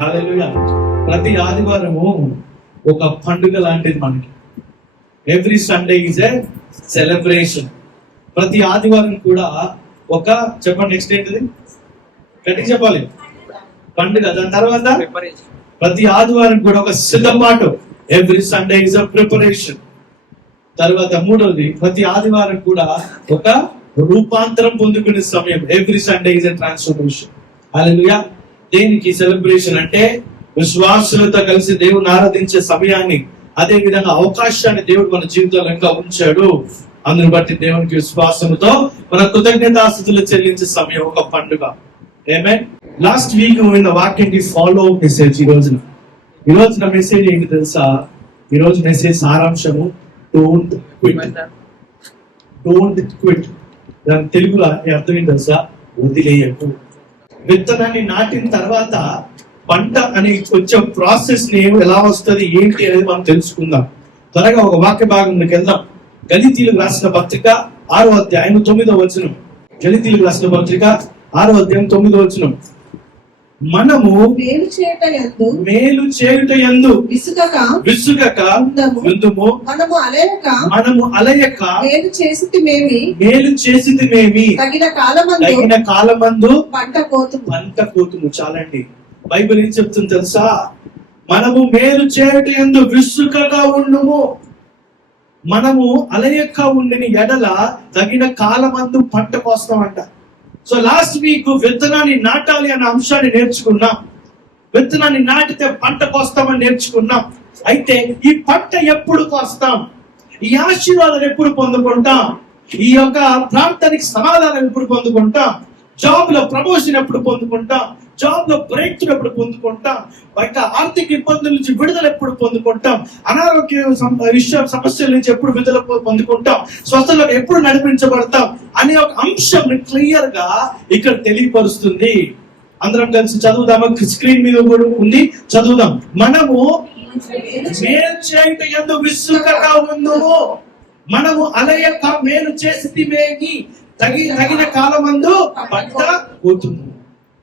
హల్లెలూయా. ప్రతి ఆదివారము ఒక పండుగ లాంటిది మనకి. Every Sunday is a celebration. ప్రతి ఆదివారం కూడా ఒక, చెప్పండి నెక్స్ట్ ఏంటిది, గట్టిగా చెప్పాలి, పండుగ. దాని తర్వాత ప్రతి ఆదివారం కూడా ఒక సిద్ధపాటు. Every Sunday is a preparation. తర్వాత మూడవది, ప్రతి ఆదివారం కూడా ఒక రూపాంతరం పొందుకునే సమయం. Every Sunday is a transformation. Hallelujah. దేనికి సెలబ్రేషన్ అంటే విశ్వాసులతో కలిసి దేవుని ఆరాధించే సమయాన్ని, అదే విధంగా అవకాశాన్ని దేవుడు మన జీవితంలో ఇంకా ఉంచాడు. అందుని బట్టి దేవునికి విశ్వాసంతో మన కృతజ్ఞతాస్తుతులు చెల్లించే సమయం, ఒక పండుగ. ఆమేన్. లాస్ట్ వీక్ విన్న వాక్యానికి ఫాలో మెసేజ్ ఈ రోజున మెసేజ్ ఏంటి తెలుసా? ఈ రోజు మెసేజ్ సారాంశము డోంట్ క్విట్. Don't quit. దాని తెలుగులో అర్థం ఏంటి తెలుసా? వదిలేయకు. విత్తనాన్ని నాటిన తర్వాత పంట అని వచ్చే ప్రాసెస్ ని ఎలా వస్తుంది ఏంటి అనేది మనం తెలుసుకుందాం. త్వరగా ఒక వాక్య భాగంలోకి వెళ్దాం. గలితీయులకు రాసిన పత్రిక 6వ అధ్యాయం 9వ వచనం. గలితీయులకు రాసిన పత్రిక 6వ అధ్యాయం 9వ వచనం. మనము మేలు చేయుట యందు విసుగక యుందుము, మనము అలయక మేలు చేసితిమేమి, తగిన కాలమందు పంట కోతుము. చాలండి. బైబిల్ ఏం చెప్తుంది తెలుసా? మనము మేలు చేయుట యందు విసుగగా ఉండుము, మనము అలయక ఉండిన ఎడల తగిన కాలమందు పంట కోస్తామంట. సో లాస్ట్ వీక్ విత్తనాన్ని నాటాలి అన్న అంశాన్ని నేర్చుకున్నాం. విత్తనాన్ని నాటితే పంట కోస్తామని నేర్చుకున్నాం. అయితే ఈ పంట ఎప్పుడు కోస్తాం? ఈ ఆశీర్వాదం ఎప్పుడు పొందుకుంటాం? ఈ యొక్క ప్రాంతానికి సమాధానం ఎప్పుడు పొందుకుంటాం? జాబ్ లో ప్రమోషన్ ఎప్పుడు పొందుకుంటాం? జాబ్ లో బ్రేక్ త్రూ ఎప్పుడు పొందుకుంటాం? బయట ఆర్థిక ఇబ్బందుల నుంచి విడుదల ఎప్పుడు పొందుకుంటాం? అనారోగ్య సమస్యల నుంచి ఎప్పుడు విడుదల పొందుకుంటాం? స్వస్థలకు ఎప్పుడు నడిపించబడతాం అనే ఒక అంశం క్లియర్ గా ఇక్కడ తెలియపరుస్తుంది. అందరం కలిసి చదువుదామా? స్క్రీన్ మీద కూడా ఉంది, చదువుదాం. మనము మేలు చేయుట యందు విసుగగా ఉందుము, మనము అలయక మేలు చేసితిమేమి, తగిన కాలమందు పంట కోతుము.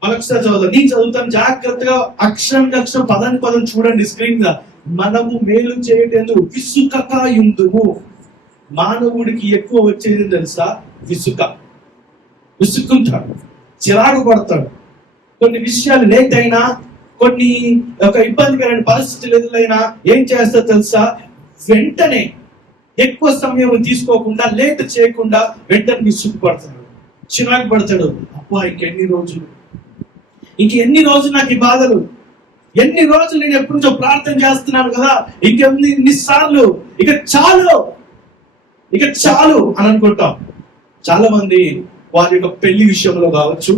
మరొకసారి చదువుతాం. నేను చదువుతాను జాగ్రత్తగా, అక్షరం పదాన్ని పదం చూడండి స్క్రీన్ గా. మనము మేలు చేయటం విసుగక యుందుము. మానవుడికి ఎక్కువ వచ్చేది తెలుసా? విసుక్కుంటాడు, చిరాకు పడతాడు. కొన్ని విషయాలు లేట్ అయినా, కొన్ని ఒక ఇబ్బందికరమైన పరిస్థితులు ఎదురైనా ఏం చేస్తాడు తెలుసా? వెంటనే ఎక్కువ సమయం తీసుకోకుండా, లేట్ చేయకుండా వెంటనే విసుగు చిరాకు పడతాడు. అబ్బా ఇంకెన్ని రోజులు నాకు ఈ బాధలు, ఎన్ని రోజులు నేను ఎప్పటి నుంచో ప్రార్థన చేస్తున్నాను కదా, ఇన్నిసార్లు ఇక చాలు అని అనుకుంటాం. చాలా మంది వారి యొక్క పెళ్లి విషయంలో కావచ్చు,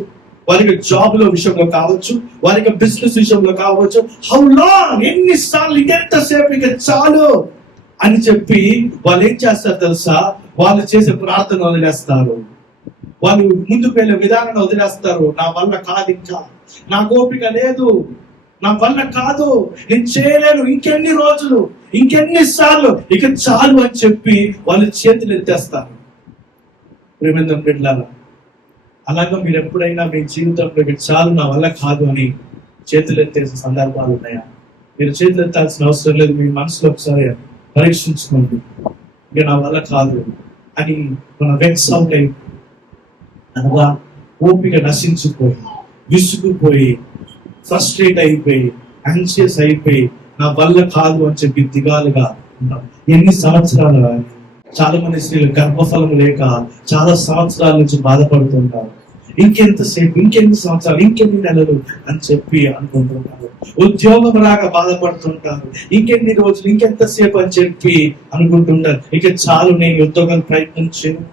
వారి యొక్క జాబ్ లో విషయంలో కావచ్చు, వారి యొక్క బిజినెస్ విషయంలో కావచ్చు, హౌ లాంగ్, ఎన్నిసార్లు, ఇంకెంతసేపు, ఇక చాలు అని చెప్పి వాళ్ళు ఏం చేస్తారు తెలుసా? వాళ్ళు చేసే ప్రార్థన వదిలేస్తారు, వాళ్ళు ముందుకు వెళ్ళే విధానాన్ని వదిలేస్తారు. నా వల్ల కాదు, ఇంకా నా ఓపిక లేదు, నా వల్ల కాదు, నేను చేయలేను, ఇంకెన్ని రోజులు, ఇంకెన్నిసార్లు, ఇక చాలు అని చెప్పి వాళ్ళు చేతులు ఎత్తేస్తారు. ప్రేమేంద్రం బిడ్డలారా, అలాగా మీరు ఎప్పుడైనా మీ జీవితంలో ఇక చాలు, నా వల్ల కాదు అని చేతులు ఎత్తేసే సందర్భాలు ఉన్నాయా? మీరు చేతులు ఎత్తాల్సిన అవసరం లేదు. మీ మనసులో ఒకసారి పరీక్షించుకోండి. ఇక నా వల్ల కాదు అని మన వెక్స్ అవుట్ అయి, అనగా ఓపిక నశించిపోయి, విసుగుపోయి, ఫ్రస్ట్రేట్ అయిపోయి, యాంగ్షియస్ అయిపోయి, నా వల్ల కాదు అని చెప్పి దిగాలుగా ఉంటాం. ఎన్ని సంవత్సరాలు, చాలా మంది స్త్రీలు గర్భఫలం లేక చాలా సంవత్సరాల నుంచి బాధపడుతుంటారు. ఇంకెంతసేపు, ఇంకెన్ని సంవత్సరాలు, ఇంకెన్ని నెలలు అని చెప్పి అనుకుంటుంటారు. ఉద్యోగం రాక బాధపడుతుంటారు. ఇంకెన్ని రోజులు, ఇంకెంతసేపు అని చెప్పి అనుకుంటుంటారు. ఇక చాలు, నేను ఉద్యోగం ప్రయత్నించాను,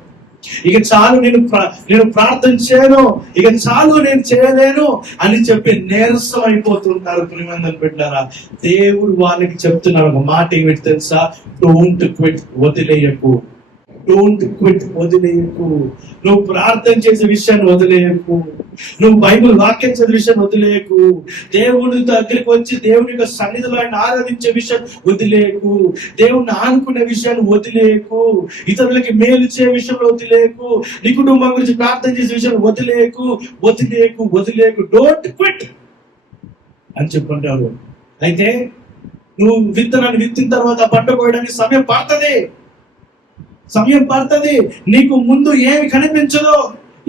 ఇక చాలు, నేను ప్రార్థన చేయను, ఇక చాలు, నేను చేయలేను అని చెప్పి నీరసం అయిపోతుంటారు. ప్రియమందరు బిడ్డారా, దేవుడు వాళ్ళకి చెప్తున్నారు ఒక మాట ఏమిటి తెలుసా? Don't quit. వదిలేయకు. డోంట్ క్విట్, వదిలేయకు. నువ్వు ప్రార్థన చేసే విషయాన్ని వదిలేయకు. నువ్వు బైబిల్ వాక్యం చదివే విషయాన్ని వదిలేయకు. దేవుడి దగ్గరికి వచ్చి దేవుని యొక్క సన్నిధిలో ఆయన ఆరాధించే విషయాన్ని వదిలేయకు. దేవుణ్ణి ఆనుకునే విషయాన్ని వదిలేయకు. ఇతరులకి మేలు చే విషయంలో వదిలేయకు. నీ కుటుంబం గురించి ప్రార్థన చేసే విషయాన్ని వదిలేయకు. వదిలేయకు, వదిలేయకు. డోంట్ క్విట్ అని చెప్పుకుంటారు. అయితే నువ్వు విత్తనాన్ని విత్తిన తర్వాత పంట కోయడానికి సమయం పడుతుంది. నీకు ముందు ఏమి కనిపించదో,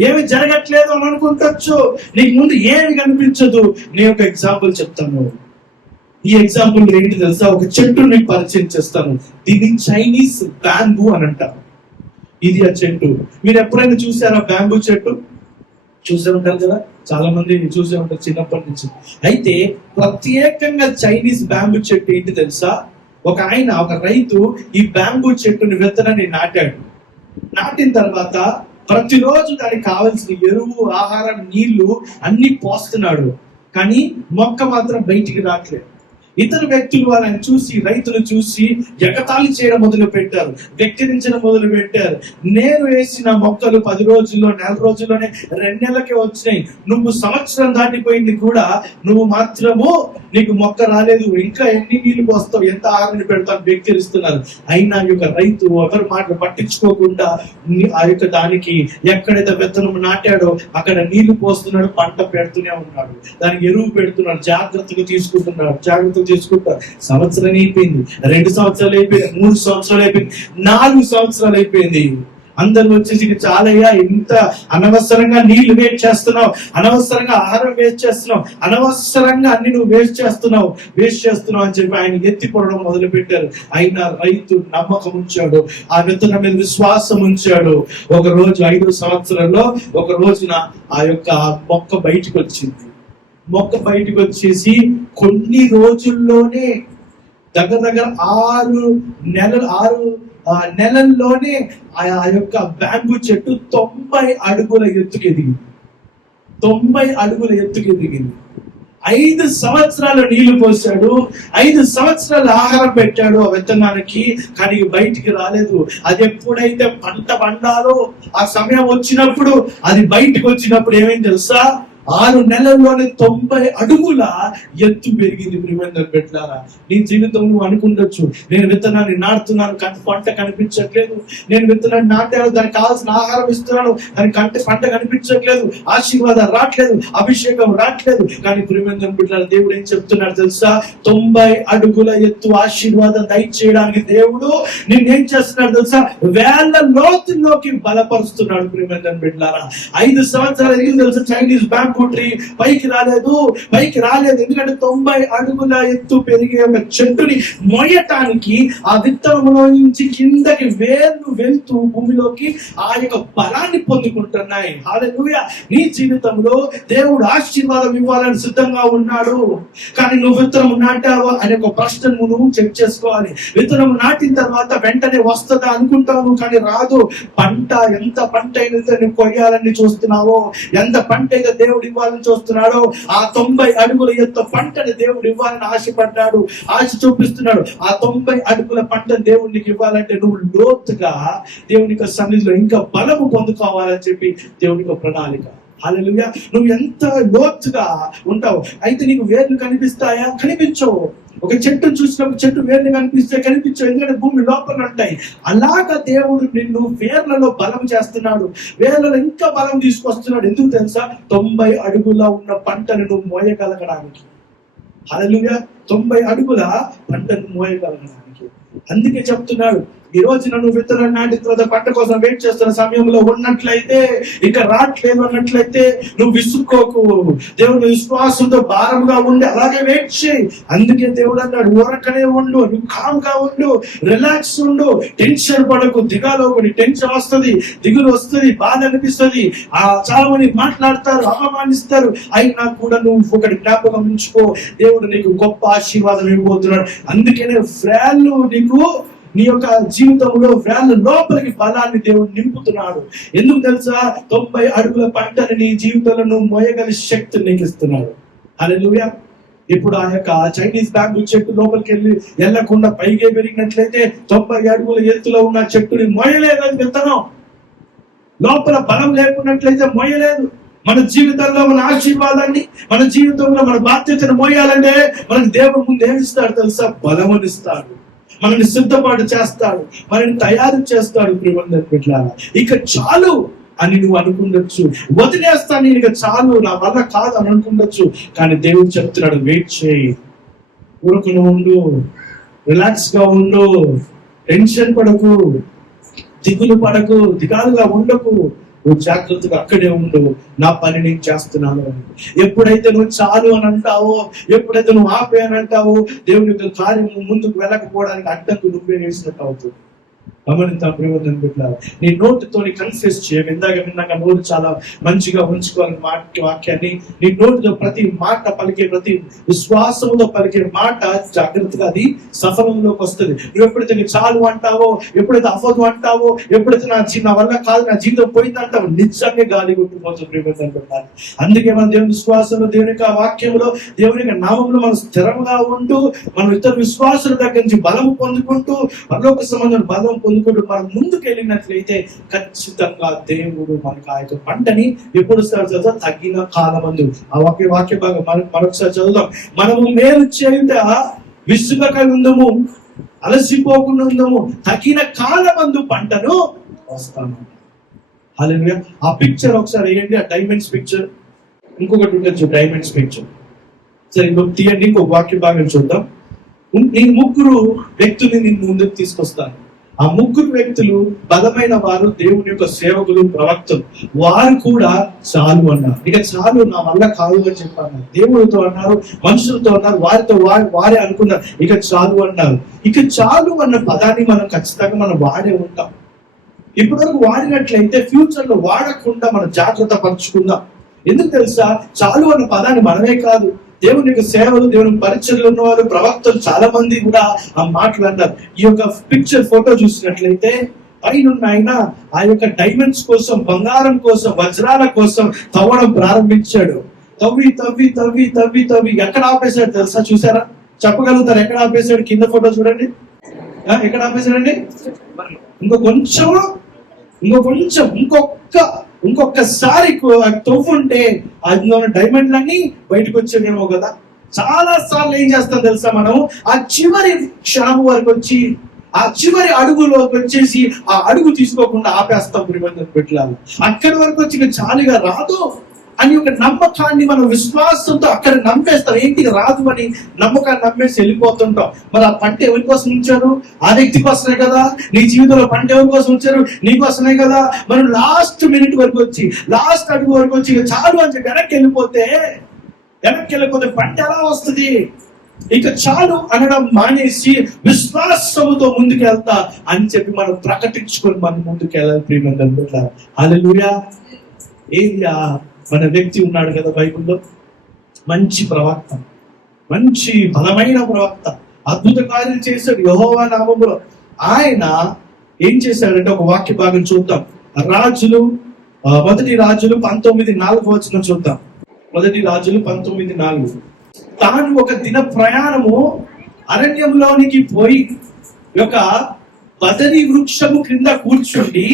ఏమి జరగట్లేదు అని అనుకుంటచ్చు. నీకు ముందు ఏమి కనిపించదు. నేను ఒక ఎగ్జాంపుల్ చెప్తాను. ఈ ఎగ్జాంపుల్ ఏంటి తెలుసా? ఒక చెట్టు నీకు పరిచయం చేస్తాను. దీన్ని చైనీస్ బ్యాంబూ అని అంటారు. ఇది ఆ చెట్టు. మీరు ఎప్పుడైనా చూసారా బ్యాంబూ చెట్టు? చూసే ఉంటారు కదా, చాలా మంది చూసే ఉంటారు చిన్నప్పటి నుంచి. అయితే ప్రత్యేకంగా చైనీస్ బ్యాంబూ చెట్టు ఏంటి తెలుసా? ఒక రైతు ఈ బ్యాంబూ చెట్టుని విత్తనాన్ని నాటిన తర్వాత ప్రతిరోజు దానికి కావాల్సిన ఎరువు, ఆహారం, నీళ్లు అన్ని పోస్తున్నాడు. కానీ మొక్క మాత్రం బయటికి రావట్లేదు. ఇతర వ్యక్తులు వాళ్ళని చూసి, రైతులు చూసి ఎగతాళి చేయడం మొదలు పెట్టారు, వెక్కిరించడం మొదలు పెట్టారు. నేను వేసిన మొక్కలు 10 రోజుల్లో, 4 రోజుల్లోనే 2 నెలలకే వచ్చినాయి. నువ్వు సంవత్సరం దాటిపోయింది కూడా, నువ్వు మాత్రము నీకు మొక్క రాలేదు, ఇంకా ఎన్ని నీళ్లు పోస్తావు, ఎంత ఆహారాన్ని పెడతావు, వెక్కిరిస్తున్నారు. అయినా ఈ యొక్క రైతు ఎవరి మాటలు పట్టించుకోకుండా ఆ యొక్క దానికి ఎక్కడైతే విత్తనం నాటాడో అక్కడ నీళ్లు పోస్తున్నాడు, పంట పెడుతూనే ఉన్నాడు, దానికి ఎరువు పెడుతున్నాడు, జాగ్రత్తగా తీసుకుంటారు. సంవత్సరం అయిపోయింది, 2 సంవత్సరాలు అయిపోయింది, 3 సంవత్సరాలు అయిపోయింది, 4 సంవత్సరాలు అయిపోయింది. అందరూ వచ్చేసి చాలయ్యా, ఇంత అనవసరంగా నీళ్లు వేస్ట్ చేస్తున్నావు, అనవసరంగా ఆహారం వేస్ట్ చేస్తున్నావు, అనవసరంగా అన్ని నువ్వు వేస్ట్ చేస్తున్నావు అని చెప్పి ఆయన ఎత్తిపడడం మొదలు పెట్టారు. అయినా రైతు నమ్మకం ఉంచాడు, ఆ విత్తనం మీద విశ్వాసం ఉంచాడు. ఒక రోజు 5వ సంవత్సరంలో ఒక రోజున ఆ యొక్క మొక్క బయటకు వచ్చింది. మొక్క బయటకు వచ్చేసి కొన్ని రోజుల్లోనే దగ్గర 6 నెలల్లోనే ఆ యొక్క బ్యాంబూ చెట్టు 90 అడుగుల ఎత్తుకు ఎదిగింది. 90 అడుగుల ఎత్తుకు ఎదిగింది. 5 సంవత్సరాలు నీళ్లు పోసాడు, 5 సంవత్సరాలు ఆహారం పెట్టాడు ఆ విత్తనానికి, కానీ బయటికి రాలేదు. అది ఎప్పుడైతే పంట పండాలో ఆ సమయం వచ్చినప్పుడు, అది బయటకు వచ్చినప్పుడు ఏమైంది తెలుసా? 6 నెలల్లోనే 90 అడుగుల ఎత్తు పెరిగింది. ప్రియమైన బిడ్డలారా, నీ జీవితం నువ్వు అనుకుంటొచ్చు, నేను విత్తనాన్ని నాటుతున్నాను కానీ పంట కనిపించట్లేదు, నేను విత్తనాన్ని నాటాను, దానికి కావాల్సిన ఆహారం ఇస్తున్నాను, దానికి పంట కనిపించట్లేదు, ఆశీర్వాదం రావట్లేదు, అభిషేకం రావట్లేదు. కానీ ప్రియమైన బిడ్డలారా, దేవుడు ఏం చెప్తున్నాడు తెలుసా? 90 అడుగుల ఎత్తు ఆశీర్వాదం దయచేయడానికి దేవుడు నిన్నేం చేస్తున్నాడు తెలుసా? వేల లోతుల్లోకి బలపరుస్తున్నాడు. ప్రియమైన బిడ్డలారా, 5 సంవత్సరాలు ఏం తెలుసా? చైనీస్ బ్యాంబూ ట్రీ పైకి రాలేదు. ఎందుకంటే 90 అడుగుల ఎత్తు పెరిగే ఒక చెట్టుని మోయటానికి ఆ విత్తనంలో నుంచి కిందకి వేర్లు వెళ్తూ భూమిలోకి ఆ యొక్క బలాన్ని పొందుకుంటున్నాయి. హల్లెలూయా. నీ జీవితంలో దేవుడు ఆశీర్వాదం ఇవ్వాలని సిద్ధంగా ఉన్నాడు. కానీ నువ్వు విత్తనం నాటావా అనే ఒక ప్రశ్న నువ్వు చెక్ చేసుకోవాలి. విత్తనం నాటిన తర్వాత వెంటనే వస్తుందా అనుకుంటావు, కానీ రాదు. ఎంత పంట అయితే నువ్వు కొయ్యాలని చూస్తున్నావో, ఎంత పంట అయితే దేవుడు ఇవ్వాలని చూస్తున్నాడు, ఆ 90 అడుగుల ఎత్తు పంటని దేవుడు ఇవ్వాలని ఆశపడ్డాడు, ఆశ చూపిస్తున్నాడు. ఆ 90 అడుగుల పంట దేవుడికి ఇవ్వాలంటే నువ్వు లోతుగా దేవునికి సన్నిధిలో ఇంకా బలము పొందుకోవాలని చెప్పి దేవునికి ప్రణాళిక. హల్లెలూయా. నువ్వు ఎంత లోతుగా ఉంటావు. అయితే నీకు వేర్లు కనిపిస్తాయా? కనిపించవు. ఒక చెట్టు చూసినప్పుడు చెట్టు వేర్లు కనిపించవు, ఎందుకంటే భూమి లోపల ఉంటాయి. అలాగా దేవుడు నిన్ను వేర్లలో బలం చేస్తున్నాడు, వేర్లలో ఇంకా బలం తీసుకొస్తున్నాడు. ఎందుకు తెలుసా? 90 అడుగుల ఉన్న పంటను నువ్వు మోయగలగడానికి. హల్లెలూయా. 90 అడుగుల పంటను మోయగలగడానికి. అందుకే చెప్తున్నాడు, ఈ రోజు నువ్వు విత్తనం నాటిన తర్వాత పంట కోసం వెయిట్ చేస్తున్న సమయంలో ఉన్నట్లయితే, ఇక రావట్లేదు అన్నట్లయితే నువ్వు విసుక్కోకు. దేవుడు విశ్వాసంతో భారంగా ఉండి అలాగే వెయిట్ చేయి. అందుకే దేవుడు అన్నాడు, ఊరకనే ఉండు, నువ్వు కామ్గా ఉండు, రిలాక్స్ ఉండు, టెన్షన్ పడకు. టెన్షన్ వస్తుంది, దిగులు వస్తుంది, బాధ అనిపిస్తుంది, చాలా మంది మాట్లాడతారు, అవమానిస్తారు. అయినా కూడా నువ్వు ఒకటి జ్ఞాపకం ఉంచుకో, దేవుడు నీకు గొప్ప ఆశీర్వాదం ఇవ్వబోతున్నాడు. అందుకనే వేళ్ళు నీకు నీ యొక్క జీవితంలో వేళ్ళ లోపలికి బలాన్ని దేవుడు నింపుతున్నాడు. ఎందుకు తెలుసా? 90 అడుగుల పంటని నీ జీవితంలో నువ్వు మోయగల శక్తిని నీకు ఇస్తున్నాడు. హల్లెలూయా. ఇప్పుడు ఆ యొక్క చైనీస్ బ్యాంబూ చెట్టు లోపలికి వెళ్లకుండా పైకే పెరిగినట్లయితే 90 అడుగుల ఎత్తులో ఉన్న చెట్టుని మోయలేదు అది విత్తనం. లోపల బలం లేకున్నట్లయితే మోయలేదు. మన జీవితంలో మన ఆశీర్వాదాన్ని, మన జీవితంలో మన బాధ్యతను మోయాలంటే మనకు దేవుడు ముందు ఏమిస్తాడు తెలుసా? బలమునిస్తాడు, మనల్ని సిద్ధపాటు చేస్తాడు, మనల్ని తయారు చేస్తాడు. ప్రియమందరిలారా, ఇక చాలు అని నువ్వు అనుకుండొచ్చు, వదిలేస్తాను ఇక చాలు నా వల్ల కాదు అని అనుకుండొచ్చు. కానీ దేవుడు చెప్తున్నాడు, వెయిట్ చేయి, ఊరుకుని ఉండు, రిలాక్స్ గా ఉండు, టెన్షన్ పడకు, దిగులు పడకు, దిగాలుగా ఉండకు, నువ్వు జాగ్రత్తగా అక్కడే ఉండు, నా పని నేను చేస్తున్నాను అని. ఎప్పుడైతే నువ్వు చాలు అని అంటావో, ఎప్పుడైతే నువ్వు ఆపే అని అంటావో, దేవుని యొక్క కార్యం ముందుకు వెళ్ళకపోవడానికి అడ్డంకు నువ్వే వేసినట్టు అవుతుంది. గమనించాం ప్రియమందరిని బిడ్డలారా, నీ నోటితో కన్ఫెస్ చేయం. విన్నాక నోరు చాలా మంచిగా ఉంచుకోవాలి వాక్యాన్ని. నీ నోటితో ప్రతి మాట పలికే, ప్రతి విశ్వాసంలో పలికే మాట జాగ్రత్తగా అది సఫలంలోకి వస్తుంది. నువ్వు ఎప్పుడైతే నీ చాలు అంటావో, ఎప్పుడైతే అవ్వదు అంటావో, ఎప్పుడైతే నా వల్ల కాదు, నా జీవితం పోయింది అంటావో, నిజంగా గాలి కొట్టిపోతుంది ప్రియమందరిని బిడ్డలారా. అందుకే మన దేవుని విశ్వాసంలో, దేవుని యొక్క వాక్యంలో, దేవుని యొక్క నామంలో మనం స్థిరంగా ఉంటూ, మనం ఇతర విశ్వాసుల దగ్గర నుంచి బలం పొందుకుంటూ, పరలోక సంబంధం బలం పొందుకుంటూ మనం ముందుకు వెళ్ళినట్లయితే ఖచ్చితంగా దేవుడు మనకు ఆ యొక్క పంటని ఎప్పుడు చదువుతా? తగిన కాలమందు. ఆ వాక్య భాగం మరొకసారి చదువుదాం. మనము మేలు చేయుట విసుగక ఉందము, అలసిపోకుండా ఉందము, తగిన కాలమందు పంటను వస్తాము. హల్లెలూయా. ఆ పిక్చర్ ఒకసారి వేయండి, ఆ డైమండ్స్ పిక్చర్. ఇంకొకటి ఉండొచ్చు డైమండ్స్ పిక్చర్. సరే తీయండి, ఇంకొక వాక్య భాగం చూద్దాం. ఈ ముగ్గురు వ్యక్తుల్ని నేను ముందుకు తీసుకొస్తాను. ఆ ముగ్గురు వ్యక్తులు బలమైన వారు, దేవుని యొక్క సేవకులు, ప్రవక్తలు. వారు కూడా చాలు అన్నారు. ఇక చాలు, నా వల్ల కాదు అని చెప్పారు. దేవుడితో అన్నారు, మనుషులతో అన్నారు, వారితో వారే అనుకున్నారు, ఇక చాలు అన్నారు. ఇక చాలు అన్న పదాన్ని మనం ఖచ్చితంగా మనం వాడే ఉంటాం. ఇప్పటివరకు వాడినట్లయితే ఫ్యూచర్ లో వాడకుండా మనం జాగ్రత్త పరుచుకుందాం. ఎందుకు తెలుసా? చాలు అన్న పదాన్ని మనమే కాదు, దేవుని యొక్క సేవలు, దేవుని పరిచయలు ఉన్నవారు, ప్రవక్తలు చాలా మంది కూడా ఆ మాటలు అన్నారు. ఈ యొక్క పిక్చర్ ఫోటో చూసినట్లయితే పైన ఆయన ఆ యొక్క డైమండ్స్ కోసం, బంగారం కోసం, వజ్రాల కోసం తవ్వడం ప్రారంభించాడు. తవ్వి తవ్వి తవ్వి తవ్వి తవ్వి ఎక్కడ ఆపేశాడు తెలుసా? చూసారా? చెప్పగలుగుతారు ఎక్కడ ఆపేశాడు? కింద ఫోటో చూడండి. ఎక్కడ ఆపేశాడండి? ఇంకొకసారి తవ్వుంటే అందులో డైమండ్లన్నీ బయటకు వచ్చేదేమో కదా. చాలా సార్లు ఏం చేస్తాం తెలుసా? మనం ఆ చివరి క్షణం వరకు వచ్చి, ఆ చివరి అడుగులోకి వచ్చేసి ఆ అడుగు తీసుకోకుండా ఆపేస్తాం. ప్రియమందరిని పెట్టాలి, అక్కడి వరకు వచ్చి చాలుగా రాదు అని ఒక నమ్మకాన్ని మనం విశ్వాసంతో అక్కడ నమ్మేస్తాం. ఏంటి రాదు అని నమ్మకాన్ని నమ్మేసి వెళ్ళిపోతుంటాం. మరి ఆ పంట ఎవరి కోసం ఉంచారు? ఆ వ్యక్తి కోసమే కదా. నీ జీవితంలో పంట ఎవరి కోసం ఉంచారు? నీ కోసమే కదా. మనం లాస్ట్ మినిట్ వరకు వచ్చి, లాస్ట్ అడుగు వరకు వచ్చి చాలు అని చెప్పి వెనక్కి వెళ్ళిపోతే పంట ఎలా వస్తుంది? ఇక చాలు అనడం మానేసి విశ్వాసముతో ముందుకు వెళ్తా అని చెప్పి మనం ప్రకటించుకొని మనం ముందుకు వెళ్ళాలి. ప్రియమందరిని హల్లెలూయా. ఏలియా మన వ్యక్తి ఉన్నాడు కదా బైబిల్లో, మంచి ప్రవక్త, మంచి బలమైన ప్రవక్త, అద్భుత కార్యాలు చేశాడు యెహోవా నామములో. ఆయన ఏం చేశాడంటే ఒక వాక్య భాగం చూద్దాం. మొదటి రాజులు 19:4 చూద్దాం. మొదటి రాజులు 19:4. తాను ఒక దిన ప్రయాణము అరణ్యంలోనికి పోయి ఒక బదరి వృక్షము క్రింద కూర్చుండి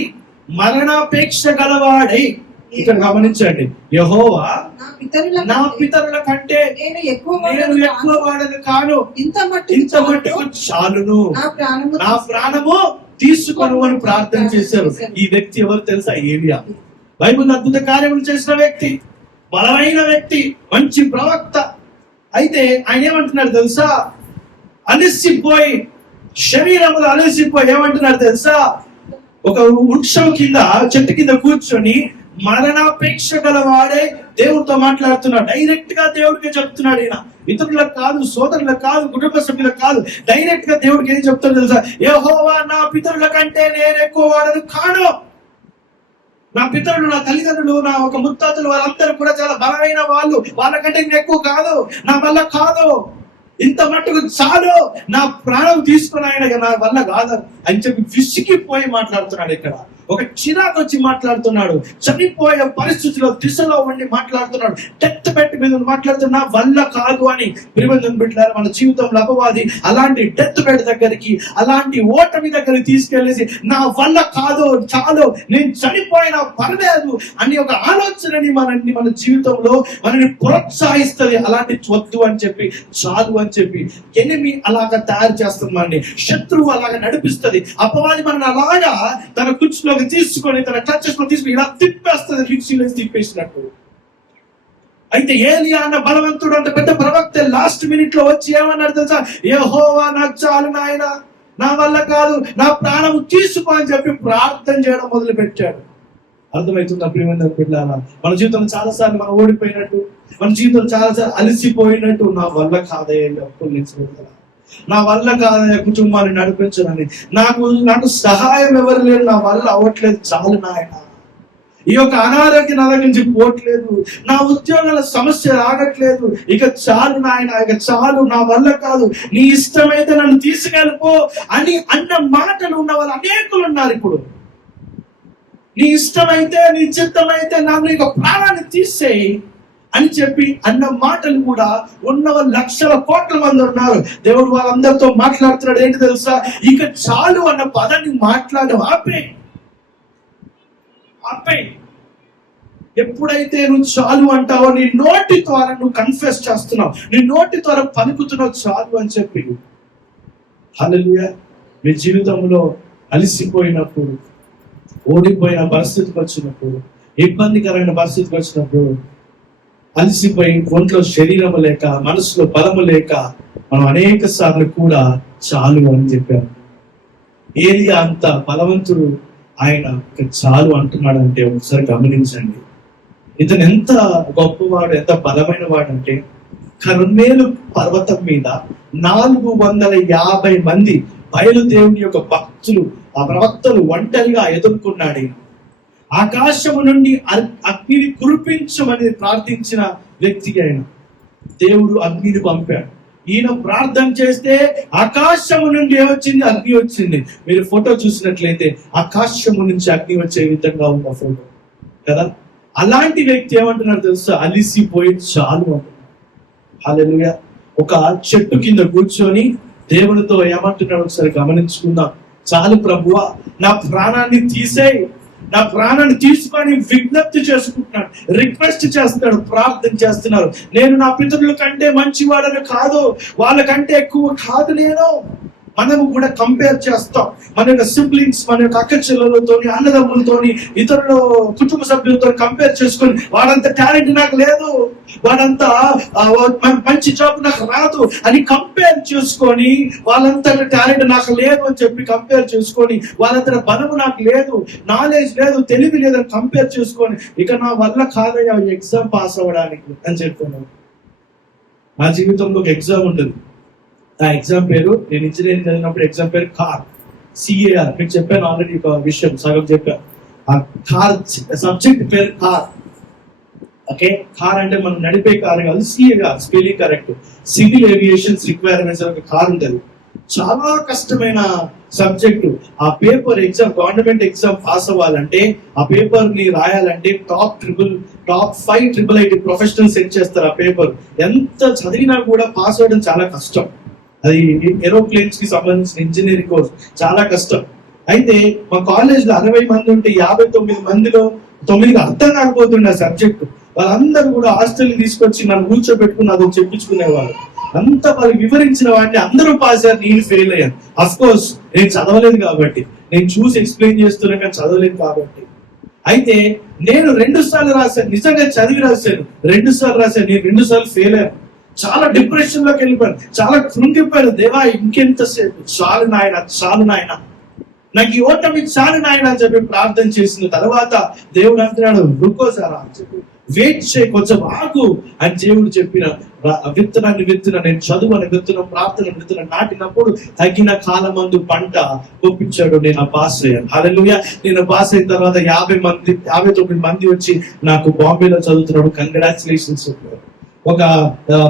మరణాపేక్ష గలవాడై, ఇక్కడ గమనించండి, యెహోవా నా పితరుల కంటే నేను ఎక్కువ వాడను కాను, ఇంత మట్టుకు చాలును, నా ప్రాణము తీసుకొను అని ప్రార్థన చేశారు. ఈ వ్యక్తి ఎవరు తెలుసా? ఏలియా. బైబిల్ అద్భుత కార్యములు చేసిన వ్యక్తి, బలమైన వ్యక్తి, మంచి ప్రవక్త. అయితే ఆయన ఏమంటున్నాడు తెలుసా? అలసిపోయి, శరీరములు అలసిపోయి ఏమంటున్నాడు తెలుసా? ఒక వృక్షం కింద, చెట్టు కింద కూర్చొని మరణాపేక్ష గలవాడే దేవుడితో మాట్లాడుతున్నాడు. డైరెక్ట్ గా దేవుడికి చెప్తున్నాడు. ఈయన ఇతరులకు కాదు, సోదరులకు కాదు, కుటుంబ సభ్యులకు కాదు, డైరెక్ట్ గా దేవుడికి ఏం చెప్తాడు తెలుసా? యెహోవా నా పితరుల కంటే నేను ఎక్కువ వాడను కాను. నా పితరులు, నా తల్లిదండ్రులు, నా ఒక ముత్తాతలు, వాళ్ళందరూ కూడా చాలా బలమైన వాళ్ళు, వాళ్ళకంటే నేను ఎక్కువ కాదు, నా వల్ల కాదు, ఇంత మట్టుకు చాలు, నా ప్రాణం తీసుకుని ఆయన నా వల్ల కాదు అని చెప్పి విసిగిపోయి మాట్లాడుతున్నాడు. ఇక్కడ ఒక చిరాకు వచ్చి మాట్లాడుతున్నాడు, చనిపోయే పరిస్థితిలో దిశలో ఉండి మాట్లాడుతున్నాడు, డెత్ బెడ్ మీద మాట్లాడుతున్నా వల్ల కాదు అని. ప్రియమైన బిడ్డలారా, మన జీవితంలో అపవాది అలాంటి డెత్ బెడ్ దగ్గరికి, అలాంటి ఓటమి దగ్గరికి తీసుకెళ్ళేసి నా వల్ల కాదు, చాలు, నేను చనిపోయినా పర్లేదు అని ఒక ఆలోచనని మన జీవితంలో మనని ప్రోత్సహిస్తుంది. అలాంటి వద్దు అని చెప్పి, చాలు అని చెప్పి ఎనిమి అలాగా తయారు చేస్తుందండి. శత్రువు అలాగా నడిపిస్తుంది. అపవాది మనల్ని అలాగా తన కుర్చీలోకి తీసుకొని, తన టచెస్ లో తీసుకొని ఇలా తిప్పేస్తుంది, మిక్సీలో తిప్పేసినట్టు. అయితే ఏలియా అన్న బలవంతుడు అంటే పెద్ద ప్రవక్త లాస్ట్ మినిట్ లో వచ్చి ఏమన్నాడు తెలుసా? యెహోవా నాకు చాలు నాయన, నా వల్ల కాదు, నా ప్రాణం తీసుకో అని చెప్పి ప్రార్థన చేయడం మొదలు పెట్టాడు. అర్థమవుతుందా ప్రియమైన బిడ్డలారా? మన జీవితంలో చాలాసార్లు మనం ఓడిపోయినట్టు, మన జీవితంలో చాలాసార్లు అలసిపోయినట్టు, నా వల్ల కాదయ్యా అప్పులు నుంచి, నా వల్ల కాదయ్యా కుటుంబాన్ని నడిపించాలని, నాకు సహాయం ఎవరు లేరు, నా వల్ల అవ్వట్లేదు, చాలు నాయన, ఈ యొక్క అనారోగ్యం నా దగ్గర నుంచి పోవట్లేదు, నా ఉద్యోగాల సమస్య రాగట్లేదు, ఇక చాలు నాయన, ఇక చాలు, నా వల్ల కాదు, నీ ఇష్టమైతే నన్ను తీసుకెళ్ళిపో అని అన్న మాటలు ఉన్న వాళ్ళు అనేకులు ఉన్నారు. ఇప్పుడు నీ ఇష్టమైతే, నీ చిత్తమైతే నన్ను ఇక ప్రాణాన్ని తీసేయి అని చెప్పి అన్న మాటలు కూడా ఉన్న లక్షల కోట్ల మంది ఉన్నారు. దేవుడు వాళ్ళందరితో మాట్లాడుతున్నాడు. ఏంటి తెలుసా? ఇక చాలు అన్న పదాన్ని మాట్లాడడం ఆపే. ఎప్పుడైతే నువ్వు చాలు అంటావో, నీ నోటి ద్వారా నువ్వు కన్ఫెస్ చేస్తున్నావు, నీ నోటి ద్వారా పలుకుతున్నావు చాలు అని చెప్పి. హల్లెలూయా. మీ జీవితంలో అలసిపోయినప్పుడు, ఓడిపోయిన పరిస్థితికి వచ్చినప్పుడు, ఇబ్బందికరమైన పరిస్థితికి వచ్చినప్పుడు, అలసిపోయి ఒంట్లో శరీరము లేక, మనసులో బలము లేక మనం అనేక సార్లు కూడా చాలు అని చెప్పారు. ఏలియా అంత బలవంతుడు, ఆయన చాలు అంటున్నాడంటే ఒకసారి గమనించండి. ఇతను ఎంత గొప్పవాడు, ఎంత బలమైన వాడంటే, కర్మేలు పర్వతం మీద 450 మంది బయలుదేవుని యొక్క భక్తులు, ఆ ప్రవక్తలు ఒంటరిగా ఎదుర్కొన్నాడు. ఆకాశము నుండి అగ్నిని కురిపించమని ప్రార్థించిన వ్యక్తి ఆయన. దేవుడు అగ్నిని పంపాడు. ఈయన ప్రార్థన చేస్తే ఆకాశము నుండి ఏమొచ్చింది? అగ్ని వచ్చింది. మీరు ఫోటో చూసినట్లయితే ఆకాశము నుంచి అగ్ని వచ్చే విధంగా ఉన్న ఫోటో కదా. అలాంటి వ్యక్తి ఏమంటున్నారు తెలుసా? అలిసిపోయి చాలు అంటున్నారు. హల్లెలూయా. ఒక చెట్టు కింద కూర్చొని దేవునితో ఏమంటున్నాడు ఒకసారి గమనించుకుందాం. చాలు ప్రభువా, నా ప్రాణాన్ని తీసేయ్, నా ప్రాణాన్ని తీసుకొని విజ్ఞప్తి చేసుకుంటున్నాడు, రిక్వెస్ట్ చేస్తున్నాడు, ప్రార్థన చేస్తున్నారు. నేను నా పితరుల కంటే మంచివాడని కాదు, వాళ్ళకంటే ఎక్కువ కాదు నేను. మనము కూడా కంపేర్ చేస్తాం. మన యొక్క సిబ్లింగ్స్, మన యొక్క అక్క చెల్లెలతోని, అన్నదమ్ములతోని, ఇతరుల కుటుంబ సభ్యులతో కంపేర్ చేసుకొని, వాడంత టాలెంట్ నాకు లేదు, వాడంతా మంచి జాబ్ నాకు రాదు అని కంపేర్ చేసుకొని, వాళ్ళంత టాలెంట్ నాకు లేదు అని చెప్పి కంపేర్ చేసుకొని, వాళ్ళంత బలము నాకు లేదు, నాలెడ్జ్ లేదు, తెలివి లేదని కంపేర్ చేసుకొని, ఇక నా వల్ల కాదయ్యా ఎగ్జామ్ పాస్ అవ్వడానికి అని చెప్తున్నాను. నా జీవితంలో ఒక ఎగ్జామ్ ఉంటుంది. ఆ ఎగ్జామ్ పేరు, నేను ఇంజనీరింగ్ చదివినప్పుడు ఎగ్జామ్ పేరు కార్, CAR. మీకు చెప్పాను ఆల్రెడీ, ఒక విషయం సగం చెప్పాను. ఆ కార్ సబ్జెక్ట్ పేరు కార్. ఓకే, కార్ అంటే మనం నడిపే కార్ కాదు, CAR spelling correct. Civil aviations requirements ఒక కార్ ఉంటుంది. చాలా కష్టమైన సబ్జెక్టు. ఆ paper exam, government exam pass అవ్వాలంటే, ఆ పేపర్ ని రాయాలంటే టాప్ 5 888 ప్రొఫెషనల్ సెట్ చేస్తారు. ఆ పేపర్ ఎంత చదివినా కూడా పాస్ అవ్వడం చాలా కష్టం. అది ఏరోప్లేన్స్ కి సంబంధించిన ఇంజనీరింగ్ కోర్స్, చాలా కష్టం. అయితే మా కాలేజ్ లో 60 మంది ఉంటే 59 మందిలో 9కి అర్థం కాకపోతుండే ఆ సబ్జెక్టు. వాళ్ళందరూ కూడా హాస్టల్ తీసుకొచ్చి నన్ను కూర్చోబెట్టుకుని అది చెప్పించుకునేవాళ్ళు. అంతా వాళ్ళు వివరించిన వాటిని అందరూ పాస్ అయ్యారు, నేను ఫెయిల్ అయ్యాను. అఫ్ కోర్స్ నేను చదవలేదు కాబట్టి, నేను చూసి ఎక్స్ప్లెయిన్ చేస్తున్నా కానీ చదవలేదు కాబట్టి. అయితే నేను 2 సార్లు రాశాను, నిజంగా చదివి రాశాను, 2 సార్లు రాశాను. నేను 2 సార్లు ఫెయిల్ అయ్యాను. చాలా డిప్రెషన్ లోకి వెళ్ళిపోయాను, చాలా కృంగిపోయాను. దేవా ఇంకెంతసేపు, చాలు నాయన, చాలు నాయన, నాకు ఈ ఓటమి చాలు నాయన అని చెప్పి ప్రార్థన చేసిన తర్వాత దేవుడు అంటున్నాడు, రుకోసారా అని చెప్పి, వెయిట్ చేయి, కొంచెం ఆగు అని దేవుడు చెప్పిన విత్తనాన్ని నేను చదువు అని విత్తనం, ప్రార్థన విత్తనం నాటినప్పుడు తగిన కాలమందు పంట ఒప్పించాడు. నేను పాస్ అయ్యాను. హల్లెలూయా. నేను పాస్ అయిన తర్వాత 59 మంది వచ్చి నాకు బాంబేలో చదువుతున్నాడు, కంగ్రాచులేషన్స్ చెప్పారు. ఒక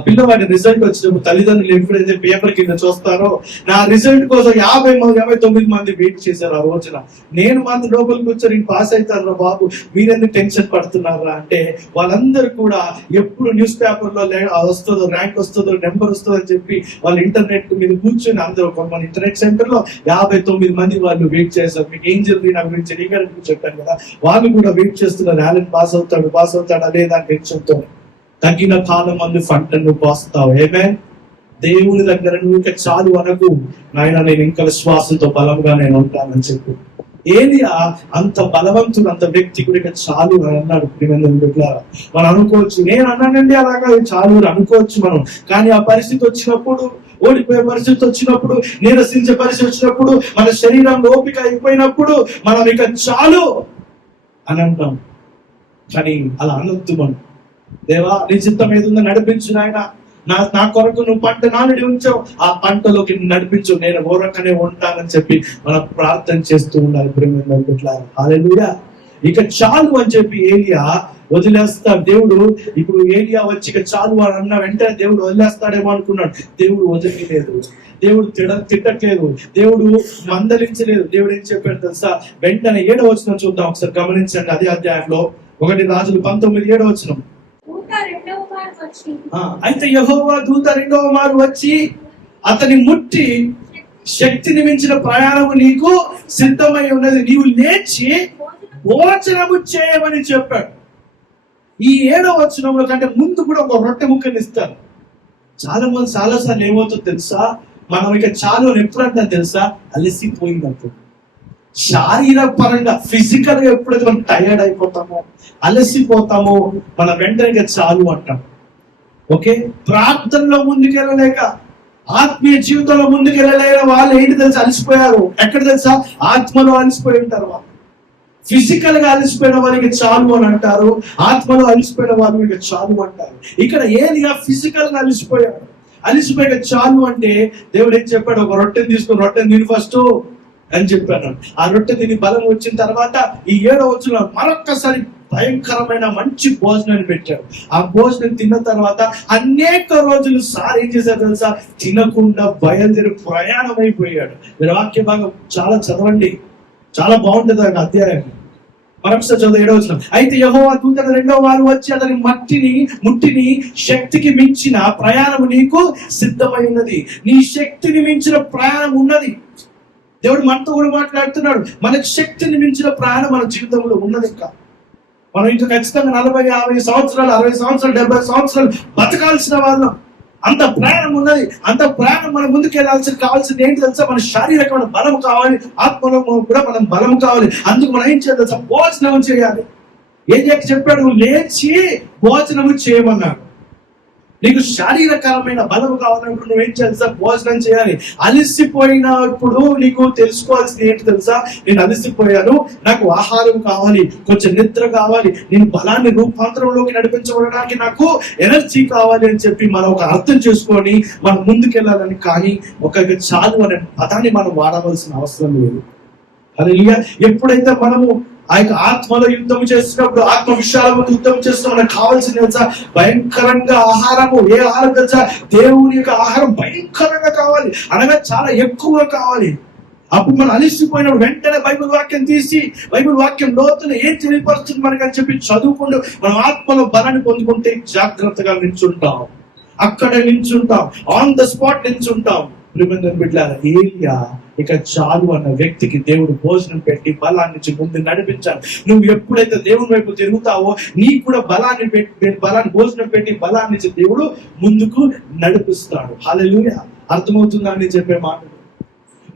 పిల్లవాడి రిజల్ట్ వచ్చినప్పుడు తల్లిదండ్రులు ఎప్పుడైతే పేపర్ కింద చూస్తారో, నా రిజల్ట్ కోసం 59 మంది వెయిట్ చేశారు ఆ రోజున. నేను మాత్రం లోపలికి కూర్చొని పాస్ అవుతాను బాబు, మీరెందుకు టెన్షన్ పడుతున్నారా అంటే, వాళ్ళందరూ కూడా ఎప్పుడు న్యూస్ పేపర్ లో వస్తుందో, ర్యాంక్ వస్తుందో, నెంబర్ వస్తుందో అని చెప్పి వాళ్ళు ఇంటర్నెట్ మీద కూర్చొని అందరూ మన ఇంటర్నెట్ సెంటర్ లో 59 మంది వాళ్ళు వెయిట్ చేశారు. మీకు ఏం జరిగింది నా గురించి రీగారికి చెప్పాను కదా, వాళ్ళు కూడా వెయిట్ చేస్తున్నారు. ఆలన్ పాస్ అవుతాడా లేదా టెన్షన్ తో. తగిన కాలం మందు పంటను పోస్తావు. ఏమే దేవుని దగ్గర నువ్వు ఇంకా చాలు అనకు, నాయన నేను ఇంకా విశ్వాసంతో బలంగా నేను ఉంటానని చెప్పు. ఏలియా అంత బలవంతుడు, అంత వ్యక్తి కూడా చాలు అని అన్నాడు. మనం అనుకోవచ్చు, నేను అన్నానండి అలాగా చాలు అనుకోవచ్చు మనం. కానీ ఆ పరిస్థితి వచ్చినప్పుడు, ఓడిపోయే పరిస్థితి వచ్చినప్పుడు, నీరసించే పరిస్థితి వచ్చినప్పుడు, మన శరీరం ఓపిక అయిపోయినప్పుడు మనం ఇక చాలు అని అంటాం. కానీ అలా అనొద్దు మనం. దేవా నీ చిత్తం ఏదుందో నడిపించు నాయన, నా కొరకు నువ్వు పంట నానుడి ఉంచావు, ఆ పంటలోకి నడిపించు, నేను ఓరకనే ఉంటానని చెప్పి మనం ప్రార్థన చేస్తూ ఉండాలి. హల్లెలూయా. ఇక చాలు అని చెప్పి ఏలియా వదిలేస్తాడు. దేవుడు ఇప్పుడు ఏలియా వచ్చి ఇక చాలు అని అన్న వెంటనే దేవుడు వదిలేస్తాడేమో అనుకున్నాడు. దేవుడు వదిలేదు, దేవుడు తిట్టట్లేదు, దేవుడు మందలించలేదు. దేవుడు ఏం చెప్పాడు తెలుసా? వెంటనే 7వ వచనం చూద్దాం ఒకసారి, గమనించండి. అదే అధ్యాయంలో 1 రాజులు 19 7వ వచనం. అయితే యెహోవా దూత 2వ మారు వచ్చి అతని ముట్టి, శక్తిని మించిన ప్రయాణము నీకు సిద్ధమై ఉన్నది, నీవు లేచి భోజనము చేయమని చెప్పాడు. ఈ 7వ వచనంలో కంటే ముందు కూడా ఒక రొట్టె ముక్కని ఇస్తారు. చాలాసార్లు ఏమవుతుందో తెలుసా, మనం ఇక చాలు అని ఎప్పుడంటే తెలుసా, అలసిపోయినప్పుడు. శారీరక పరంగా ఫిజికల్ గా ఎప్పుడైతే మనం టైర్డ్ అయిపోతామో, అలసిపోతామో, మన వెంటనే చాలు అంటాం. ఓకే, ప్రార్థనలో ముందుకెళ్ళలేక, ఆత్మీయ జీవితంలో ముందుకెళ్ళలేక వాళ్ళు ఏంటి తెలుసా, అలసిపోయారు. ఎక్కడ తెలుసా? ఆత్మలో అలసిపోయి ఉంటారు. వాళ్ళు ఫిజికల్ గా అలసిపోయిన వారికి చాలు అని అంటారు, ఆత్మలో అలసిపోయిన వారికి చాలు అంటారు. ఇక్కడ ఏలియా ఫిజికల్ గా అలసిపోయాక చాలు అంటే దేవుడు ఏం చెప్పాడు? ఒక రొట్టెని తీసుకుని, రొట్టెని తిని ఫస్ట్ అని చెప్పాను. ఆ రొట్టె తిని బలం వచ్చిన తర్వాత ఈ 7వ వచనంలో మరొక్కసారి భయంకరమైన మంచి భోజనాన్ని పెట్టాడు. ఆ భోజనం తిన్న తర్వాత అనేక రోజులు సార్ ఏం చేశారు తెలుసా? తినకుండా బయలుదేరి ప్రయాణం అయిపోయాడు. మీరు వాక్య భాగం చాలా చదవండి, చాలా బాగుంటుంది ఆ అధ్యాయం. మరొకసారి చదువు 7వ వచనం. అయితే యెహోవా దూత 2వ మారు వచ్చి అతని ముట్టిని, శక్తికి మించిన ప్రయాణం నీకు సిద్ధమై ఉన్నది. నీ శక్తిని మించిన ప్రయాణం ఉన్నది. దేవుడు మనతో కూడా మాట్లాడుతున్నాడు. మనకి శక్తిని మించిన ప్రయాణం మన జీవితంలో ఉన్నది. ఇంకా మనం ఇంకా ఖచ్చితంగా 40, 50 సంవత్సరాలు, 60 సంవత్సరాలు, 70 సంవత్సరాలు బతకాల్సిన వాళ్ళం. అంత ప్రయాణం ఉన్నది. అంత ప్రయాణం మనం ముందుకు కావాల్సింది ఏంటి తెలుసా? మన శారీరకమైన బలం కావాలి, ఆత్మలో కూడా మనం బలం కావాలి. అందుకు మనం ఏం చేయాలి తెలుసా? భోజనం చేయాలి. ఏం చెప్పాడు? లేచి భోజనము చేయమన్నాడు. నీకు శారీరకమైన బలం కావాలన్నప్పుడు నువ్వేం చేయాలి సార్? భోజనం చేయాలి. అలసిపోయినప్పుడు నీకు తెలుసుకోవాల్సింది ఏంటి తెలుసా? నేను అలసిపోయాను, నాకు ఆహారం కావాలి, కొంచెం నిద్ర కావాలి, నేను బలాన్ని రూపాంతరంలోకి నడిపించబడడానికి నాకు ఎనర్జీ కావాలి అని చెప్పి మనం ఒక అర్థం చేసుకొని మనం ముందుకెళ్ళాలని. కానీ ఒక చాలు అనే పదాన్ని మనం వాడవలసిన అవసరం లేదు. హల్లెలూయా. ఎప్పుడైతే మనము ఆ యొక్క ఆత్మలో యుద్ధం చేస్తున్నప్పుడు, ఆత్మ విషయాల ముందు యుద్ధం చేస్తున్నప్పుడు మనకు కావాల్సింది తెలుసా? భయంకరంగా ఆహారము. ఏ ఆహారం తెలుసా? దేవుని యొక్క ఆహారం భయంకరంగా కావాలి, అనగా చాలా ఎక్కువగా కావాలి. అప్పుడు మనం అలిసిపోయినప్పుడు వెంటనే బైబిల్ వాక్యం తీసి, బైబిల్ వాక్యం లోతులు ఏం తెలియపరుస్తుంది మనకు అని చెప్పి చదువుకుంటూ మనం ఆత్మలో బలాన్ని పొందుకుంటే జాగ్రత్తగా నిల్చుంటాం. అక్కడే నిల్చుంటాం, ఆన్ ద స్పాట్ నిల్చుంటాం. ఏలియా ఇక చాలు అన్న వ్యక్తికి దేవుడు భోజనం పెట్టి బలాన్ని ముందు నడిపించాలి. నువ్వు ఎప్పుడైతే దేవుని వైపు తిరుగుతావో నీకు కూడా బలాన్ని భోజనం పెట్టి బలాన్ని దేవుడు ముందుకు నడిపిస్తాడు. హల్లెలూయా. అర్థమవుతుందా అని చెప్పే మాట?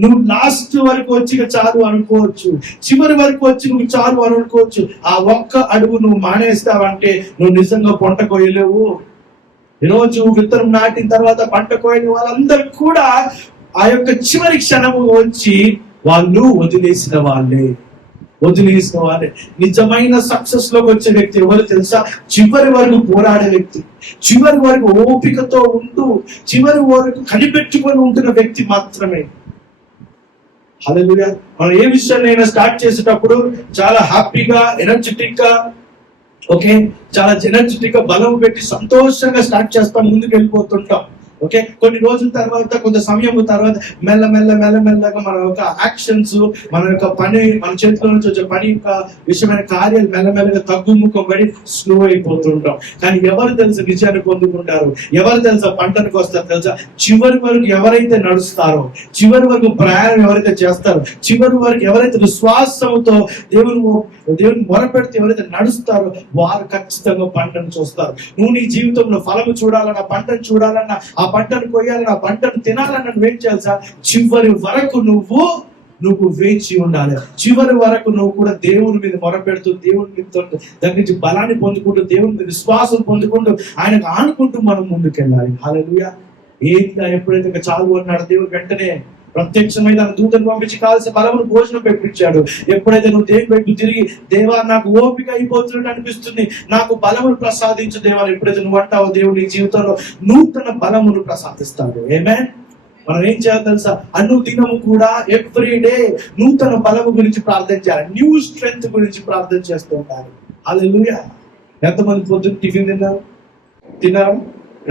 నువ్వు లాస్ట్ వరకు వచ్చి చాలు అనుకోవచ్చు, చివరి వరకు వచ్చి నువ్వు చాలు అని అనుకోవచ్చు. ఆ ఒక్క అడుగు నువ్వు మానేస్తావంటే నువ్వు నిజంగా పంట కోయలేవు. ఈరోజు విత్తనం నాటిన తర్వాత పంట కోయని వాళ్ళందరూ కూడా ఆ యొక్క చివరి క్షణము వచ్చి వాళ్ళు వదిలేసిన వాళ్ళే. నిజమైన సక్సెస్ లోకి వచ్చే వ్యక్తి ఎవరు తెలుసా? చివరి వరకు పోరాడే వ్యక్తి, చివరి వరకు ఓపికతో ఉంటూ, చివరి వరకు కనిపెట్టుకొని ఉంటున్న వ్యక్తి మాత్రమే. హల్లెలూయా. మనం ఏ విషయాన్నైనా స్టార్ట్ చేసేటప్పుడు చాలా హ్యాపీగా, ఎనర్జెటిక్ గా ఓకే, చాలా ఎనర్జెటిక్ గా బలం పెట్టి సంతోషంగా స్టార్ట్ చేస్తాం, ముందుకు వెళ్ళిపోతుంటాం. ఓకే, కొన్ని రోజుల తర్వాత, కొంత సమయం తర్వాత మెల్లగా మన యొక్క యాక్షన్స్, మన యొక్క పని, మన చేతిలో నుంచి వచ్చే పని యొక్క విషయమైన కార్యాలు మెల్లగా తగ్గుముఖం పడి స్లో అయిపోతుంటాం. కానీ ఎవరు తెలుసా విజయాన్ని పొందుకుంటారు, ఎవరు తెలుసా పంటనికి వస్తారు తెలుసా? చివరి వరకు ఎవరైతే నడుస్తారో, చివరి వరకు ప్రయాణం ఎవరైతే చేస్తారో, చివరి వరకు ఎవరైతే విశ్వాసంతో దేవుని మొరపెడితే ఎవరైతే నడుస్తారో వారు ఖచ్చితంగా పంటను చూస్తారు. నువ్వు నీ జీవితంలో ఫలము చూడాలన్నా, పంటను చూడాలన్నా, ఆ పంటను కొయ్యాలన్నా, ఆ పంటను తినాలన్నా వెయిట్ చేయాలి సార్. చివరి వరకు నువ్వు వేచి ఉండాలి. చివరి వరకు నువ్వు కూడా దేవుని మీద మొరపెడుతూ, దేవుని మీద దగ్గర నుంచి బలాన్ని పొందుకుంటూ, దేవుని మీద విశ్వాసం పొందుకుంటూ, ఆయనకు ఆనుకుంటూ మనం ముందుకెళ్ళాలి. హల్లెలూయా. ఏంటా ఎప్పుడైతే ఇంకా చాలు అన్నాడు దేవుడు, వెంటనే ప్రత్యక్షమైన దూతను పంపించి కావాల్సిన బలమును భోజనం పెట్టించాడు. ఎప్పుడైతే నువ్వు దేవుని వైపు తిరిగి, దేవా నాకు ఓపిక అయిపోతున్నట్టు అనిపిస్తుంది, నాకు బలమును ప్రసాదించు దేవా, ఎప్పుడైతే నువ్వు అంటావో దేవుడు నీ జీవితంలో నూతన బలమును ప్రసాదిస్తాడు. ఆమేన్. మనం ఏం చేయాలి తెలుసా? అనుదినము కూడా ఎవ్రీడే నూతన బలము గురించి ప్రార్థన చేయాలి, న్యూ స్ట్రెంగ్త్ గురించి ప్రార్థన చేస్తూ ఉంటారు. హల్లెలూయా. ఎంతమంది పొద్దున్న టిఫిన్ తిన్నారు?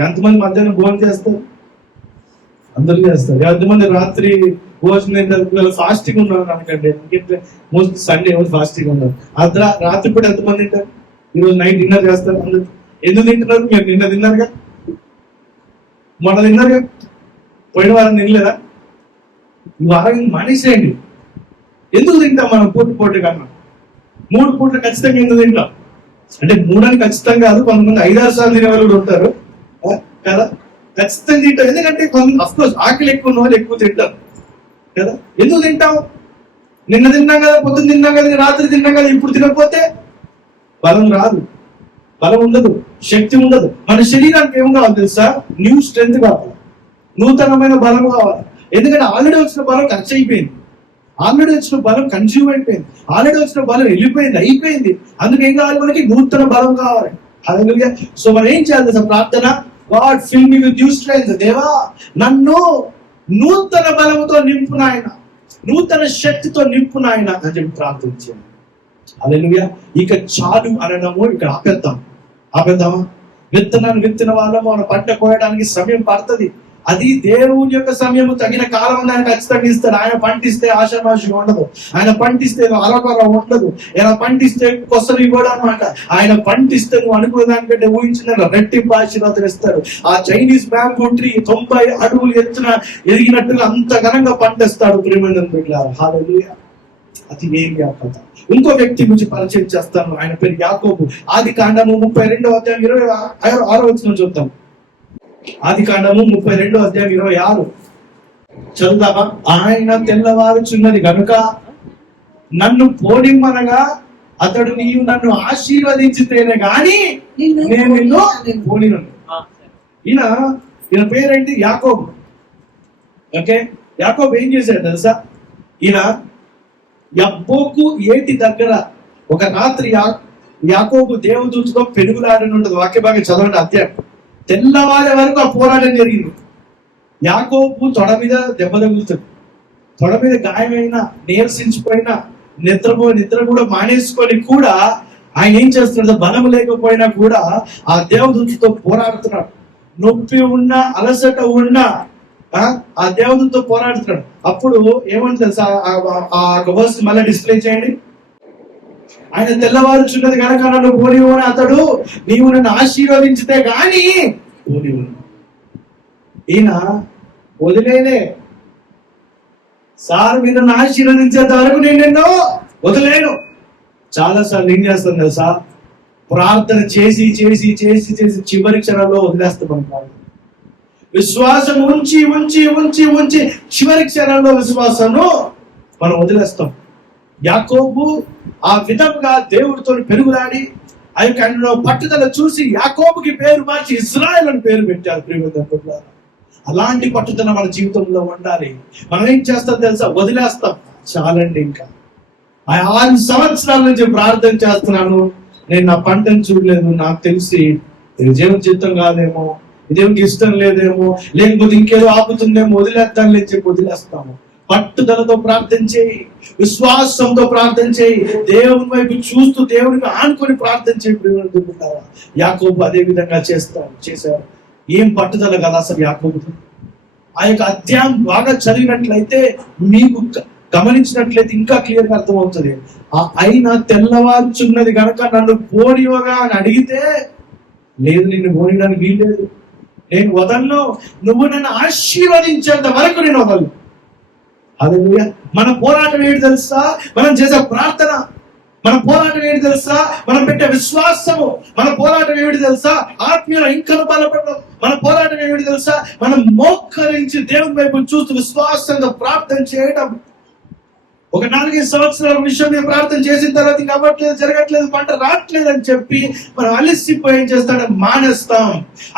ఎంతమంది మధ్యాహ్నం భోజనం చేస్తారు? అందరూ చేస్తారు. ఎంతమంది రాత్రి భోజనం తింటారు? ఫాస్టింగ్ ఉన్నారు అనుకండి, మోస్ట్ సండే ఎవరు ఫాస్టింగ్ ఉన్నారు. రాత్రి కూడా ఎంతమంది తింటారు? ఈరోజు నైట్ డిన్నర్ చేస్తారు అందరు. ఎందుకు తింటున్నారు? మీరు నిన్న తిన్నారుగా, మొన్న తిన్నారుగా, పోయిన వారం తినలేదా? ఈ వారం మానేసేయండి. ఎందుకు తింటాం మనం పూట కన్నా? 3 పూటలు ఖచ్చితంగా ఎందుకు తింటాం అంటే, 3 అని ఖచ్చితంగా కాదు, కొంతమంది 5-6 సార్లు తినే వాళ్ళు కూడా ఉంటారు కదా. ఖచ్చితంగా తింటాం, ఎందుకంటే అఫ్కోర్స్ ఆకలి ఎక్కువ ఉన్న వాళ్ళు ఎక్కువ తింటారు కదా. ఎందుకు తింటాం? నిన్న తిన్నాం కదా, పొద్దున్న తిన్నాం కదా, రాత్రి తిన్నాం కదా, ఇప్పుడు తినకపోతే బలం రాదు, బలం ఉండదు, శక్తి ఉండదు. మన శరీరానికి ఏం కావాలి తెలుసా? న్యూ స్ట్రెంగ్త్ కావాలి, నూతనమైన బలం కావాలి. ఎందుకంటే ఆల్రెడీ వచ్చిన బలం ఖర్చు అయిపోయింది, ఆల్రెడీ వచ్చిన బలం కన్జ్యూమ్ అయిపోయింది, ఆల్రెడీ వచ్చిన బలం అయిపోయింది. అందుకేం కావాలి? మనకి నూతన బలం కావాలి. హల్లెలూయా. సో మనం ఏం చేయాలి తెలుసా? ప్రార్థన, God fill me with new strength. దేవా నన్ను నూతన బలముతో నింపు నాయన, నూతన శక్తితో నింపు నాయన అని చెప్పి ప్రార్థించాను. హల్లెలూయా. ఇక చాలు అనడము ఇక్కడ ఆపేద్దామా? విత్తనాన్ని విత్తిన వాళ్ళము మన పంట కోయడానికి సమయం పడుతుంది. అది దేవుని యొక్క సమయము, తగిన కాలం ఆయన ఖచ్చితంగా ఇస్తాడు. ఆయన పంటిస్తే ఆశామాషిగా ఉండదు, ఆయన పంటిస్తే అలకొర ఉండదు, ఆయన పంటిస్తే కొసలు ఇవ్వడం అనమాట. ఆయన పంటిస్తే నువ్వు అనుకున్న దానికంటే ఊహించిన రెట్టింపు ఆశీర్వాదం ఇస్తాడు. ఆ చైనీస్ బ్యాంబూ ట్రీ 90 అడుగులు ఎత్తున ఎదిగినట్టుగా అంత ఘనంగా పంటేస్తాడు. ప్రియమైన బిడ్డలారా, హల్లెలూయా. అది ఏం కథ? ఇంకో వ్యక్తి గురించి పరిచయం చేస్తాను. ఆయన పేరు యాకోబు. ఆదికాండము 32వ అధ్యాయం 26వ వచనం చూద్దాం. ఆదికాండము 32వ అధ్యాయం 26 చదువుదామా? ఆయన తెల్లవారుచున్నది గనుక నన్ను పోనిమ్మనగా అతడు, నీవు నన్ను ఆశీర్వదించితేనే గాని నేను నిన్ను పోనిను. ఈయన పేరేంటి? యాకోబు. ఓకే, యాకోబు ఏం చేశాడు తెలుసా? ఈయన యబ్బోకు ఏటి దగ్గర ఒక రాత్రి యాకోబు దేవదూతతో పెనుగులాడని ఉంటుంది. వాక్య భాగం చదవండి. అధ్యాయం తెల్లవారే వరకు ఆ పోరాటం జరిగింది. యాకోబు తొడ మీద దెబ్బ తగులుతుంది, తొడ మీద గాయమైనా, నీరసించిపోయినా, నిద్ర కూడా మానేసుకొని కూడా ఆయన ఏం చేస్తున్నాడు? బలం లేకపోయినా కూడా ఆ దేవదూతతో పోరాడుతున్నాడు. నొప్పి ఉన్నా, అలసట ఉన్నా ఆ దేవదూతతో పోరాడుతున్నాడు. అప్పుడు ఏమంటే తెలుసా? ఆ వర్స్ మళ్ళీ డిస్ప్లే చేయండి. ఆయన తెల్లవారుచున్నది కనుక నన్ను పోనివ్వని అతడు, నీవు నన్ను ఆశీర్వదించితే గాని పోనివ్వను. ఈయన వదిలేనే సార్, మీరు నన్ను ఆశీర్వదించేంత వరకు నేను నిన్ను వదిలేను. చాలాసార్లు ఏం చేస్తాను తెలుసా? ప్రార్థన చేసి చివరి క్షణంలో వదిలేస్తాం. విశ్వాసం ఉంచి చివరి క్షణంలో విశ్వాసము మనం వదిలేస్తాం. యాకోబు ఆ విధంగా దేవుడితో పెరుగులాడి ఆ యొక్క ఆయనలో పట్టుదల చూసి యాకోబుకి పేరు మార్చి ఇజ్రాయెల్ అని పేరు పెట్టారు. ప్రియమైన అలాంటి పట్టుదల మన జీవితంలో ఉండాలి. మనం ఏం చేస్తాం తెలుసా? వదిలేస్తాం. చాలండి, ఇంకా 6 సంవత్సరాల నుంచి ప్రార్థన చేస్తున్నాను, నేను నా పంటను చూడలేదు, నాకు తెలిసి దేవుని చిత్తం కాదేమో, దేవునికి ఇష్టం లేదేమో, లేకపోతే ఇంకేదో ఆపుతుందేమో, వదిలేద్దాం లేని చెప్పి వదిలేస్తాము. పట్టుదలతో ప్రార్థన చేయి, విశ్వాసంతో ప్రార్థన చేయి, దేవుని వైపు చూస్తూ దేవునికి ఆనుకొని ప్రార్థన చేయబడుతున్నావా? యాకోబు అదే విధంగా చేశారు. ఏం పట్టుదల కదా అసలు యాకోబు. ఆ యొక్క అధ్యాయం బాగా చదివినట్లయితే మీకు గమనించినట్లయితే ఇంకా క్లియర్ గా అర్థమవుతుంది. అయినా తెల్లవారుచున్నది కనుక నన్ను పోనివగా అని అడిగితే, లేదు నిన్ను పోనడానికి వీల్లేదు, నేను వదలను, నువ్వు నన్ను ఆశీర్వదించేంత వరకు నేను వదలను. హల్లెలూయా. మన పోరాటం ఏంటి తెలుసా? మనం చేసే ప్రార్థన. మన పోరాటం ఏంటి తెలుసా? మనం పెట్టే విశ్వాసము. మన పోరాటం ఏమిటి తెలుసా? ఆత్మీయులు ఇంకా బలపడడం. మన పోరాటం ఏమిటి తెలుసా? మనం మోకరించి దేవుని వైపు చూస్తూ విశ్వాసంగా ప్రార్థన చేయడం. ఒక 4-5 సంవత్సరాల విషయం మేము ప్రార్థన చేసిన తర్వాత ఇంకా అవ్వట్లేదు, జరగట్లేదు, పంట రావట్లేదు అని చెప్పి మనం అలసిపోయి ఏం చేస్తాం? మానేస్తాం.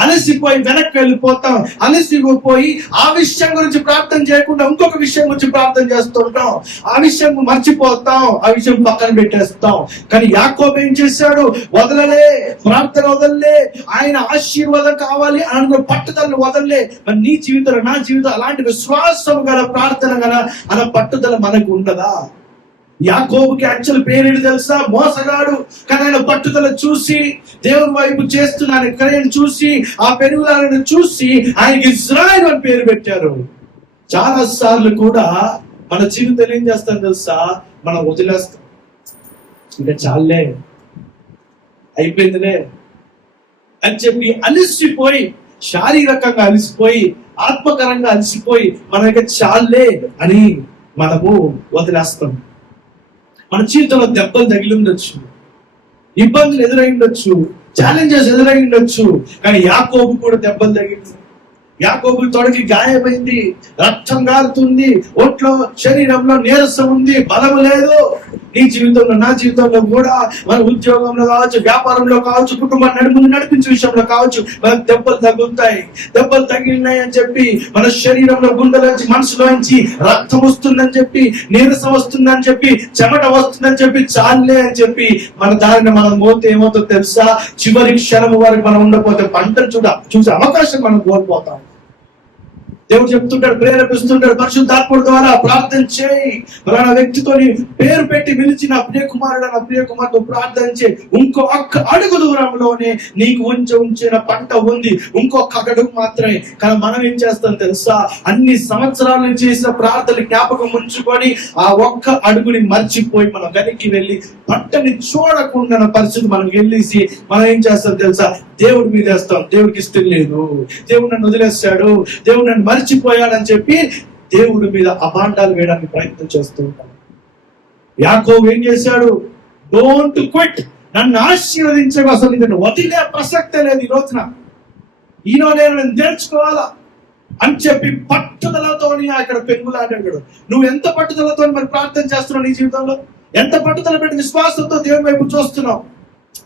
అలసిపోయి వెనక్కి వెళ్ళిపోతాం. అలసిపోయి ఆ విషయం గురించి ప్రార్థన చేయకుండా ఇంకొక విషయం గురించి ప్రార్థన చేస్తుంటాం. ఆ విషయం మర్చిపోతాం, ఆ విషయం పక్కన పెట్టేస్తాం. కానీ యాకోబు ఏం చేశాడు? వదలలే, ప్రార్థన వదలలే, ఆయన ఆశీర్వాదం కావాలి అనుకున్న పట్టుదలను వదలలే. మరి నీ జీవితంలో, నా జీవితం అలాంటి విశ్వాసం గల, ప్రార్థన గల అన్న పట్టుదల మనకు ఉండదా? యాకోబుకి యాక్చువల్ పేరేంటి తెలుసా? మోసగాడు. కానీ ఆయన పట్టుదల చూసి, దేవుని వైపు చేస్తున్న క్రియను చూసి, ఆ పెరుగుదలను చూసి ఆయనకి ఇజ్రాయెల్ అని పేరు పెట్టారు. చాలా సార్లు కూడా మన జీవితం ఏం చేస్తాం తెలుసా? మనం వదిలేస్తాం. ఇంకా చాలే, అయిపోయిందిలే అని చెప్పి అలసిపోయి, శారీరకంగా అలసిపోయి, ఆత్మకరంగా అలసిపోయి మనం ఇక చాలే అని మనము వదిలేస్తాం. మన జీవితంలో దెబ్బలు తగిలి ఉండొచ్చు, ఇబ్బందులు ఎదురై ఉండొచ్చు, ఛాలెంజెస్ ఎదురై ఉండొచ్చు. కానీ యాకోబు కూడా దెబ్బలు తగిలి, యాకోబు తొడకి గాయమైంది, రక్తం గారుతుంది, ఒంట్లో శరీరంలో నీరసం ఉంది, బలం లేదు. నీ జీవితంలో, నా జీవితంలో కూడా మన ఉద్యోగంలో కావచ్చు, వ్యాపారంలో కావచ్చు, కుటుంబాన్ని నడిపించే విషయంలో కావచ్చు, మనకు దెబ్బలు తగులుతాయి. దెబ్బలు తగిలినాయి అని చెప్పి మన శరీరంలో, గుండెలోంచి, మనసులోంచి రక్తం వస్తుందని చెప్పి, నీరసం వస్తుందని చెప్పి, చెమట వస్తుందని చెప్పి, చాలే అని చెప్పి మన దారిని మనం పోతే ఏమవుతుందో తెలుసా? చివరి క్షణం వరకు మనం ఉండకపోతే పంటను చూసే అవకాశం మనం కోల్పోతాం. దేవుడు చెప్తుంటాడు, ప్రేరేపిస్తుంటాడు, పరిశుద్ధాత్ముడి ద్వారా ప్రార్థన చేయి. ఫలానా వ్యక్తితో పేరు పెట్టి పిలిచి, నా ప్రియ కుమారుడు, నా ప్రియ కుమార్తె ప్రార్థన చేయి. ఇంకొక అడుగు దూరంలోనే నీకు ఉంచిన పంట ఉంది, ఇంకొక అడుగు మాత్రమే. కానీ మనం ఏం చేస్తాం తెలుసా? అన్ని సంవత్సరాల నుంచి చేసిన ప్రార్థన జ్ఞాపకం ఉంచుకొని ఆ ఒక్క అడుగుని మర్చిపోయి మనం వెనక్కి వెళ్ళి పంటని చూడకుండా పరిస్థితి మనం వెళ్ళేసి మనం ఏం చేస్తాం తెలుసా? దేవుడి మీద వేస్తాం. దేవుడికి ఇష్టం లేదు, దేవుడు నన్ను వదిలేస్తాడు, దేవుడు నన్ను మర్చిపోయాడని చెప్పి దేవుడి మీద అభాండాలు వేయడానికి ప్రయత్నం చేస్తూ ఉంటాడు. యాకోబు ఏం చేశాడు? డోంట్ క్విట్, నన్ను ఆశీర్వదించగా అసలు నేను వదిలే ప్రసక్తే లేదు. ఈ రోజున నేను నేర్చుకోవాలా అని చెప్పి పట్టుదలతోని అక్కడ పెంగులాడాడు. నువ్వు ఎంత పట్టుదలతో మరి ప్రార్థన చేస్తున్నావు? నీ జీవితంలో ఎంత పట్టుదల పెట్టి విశ్వాసంతో దేవుని వైపు చూస్తున్నావు?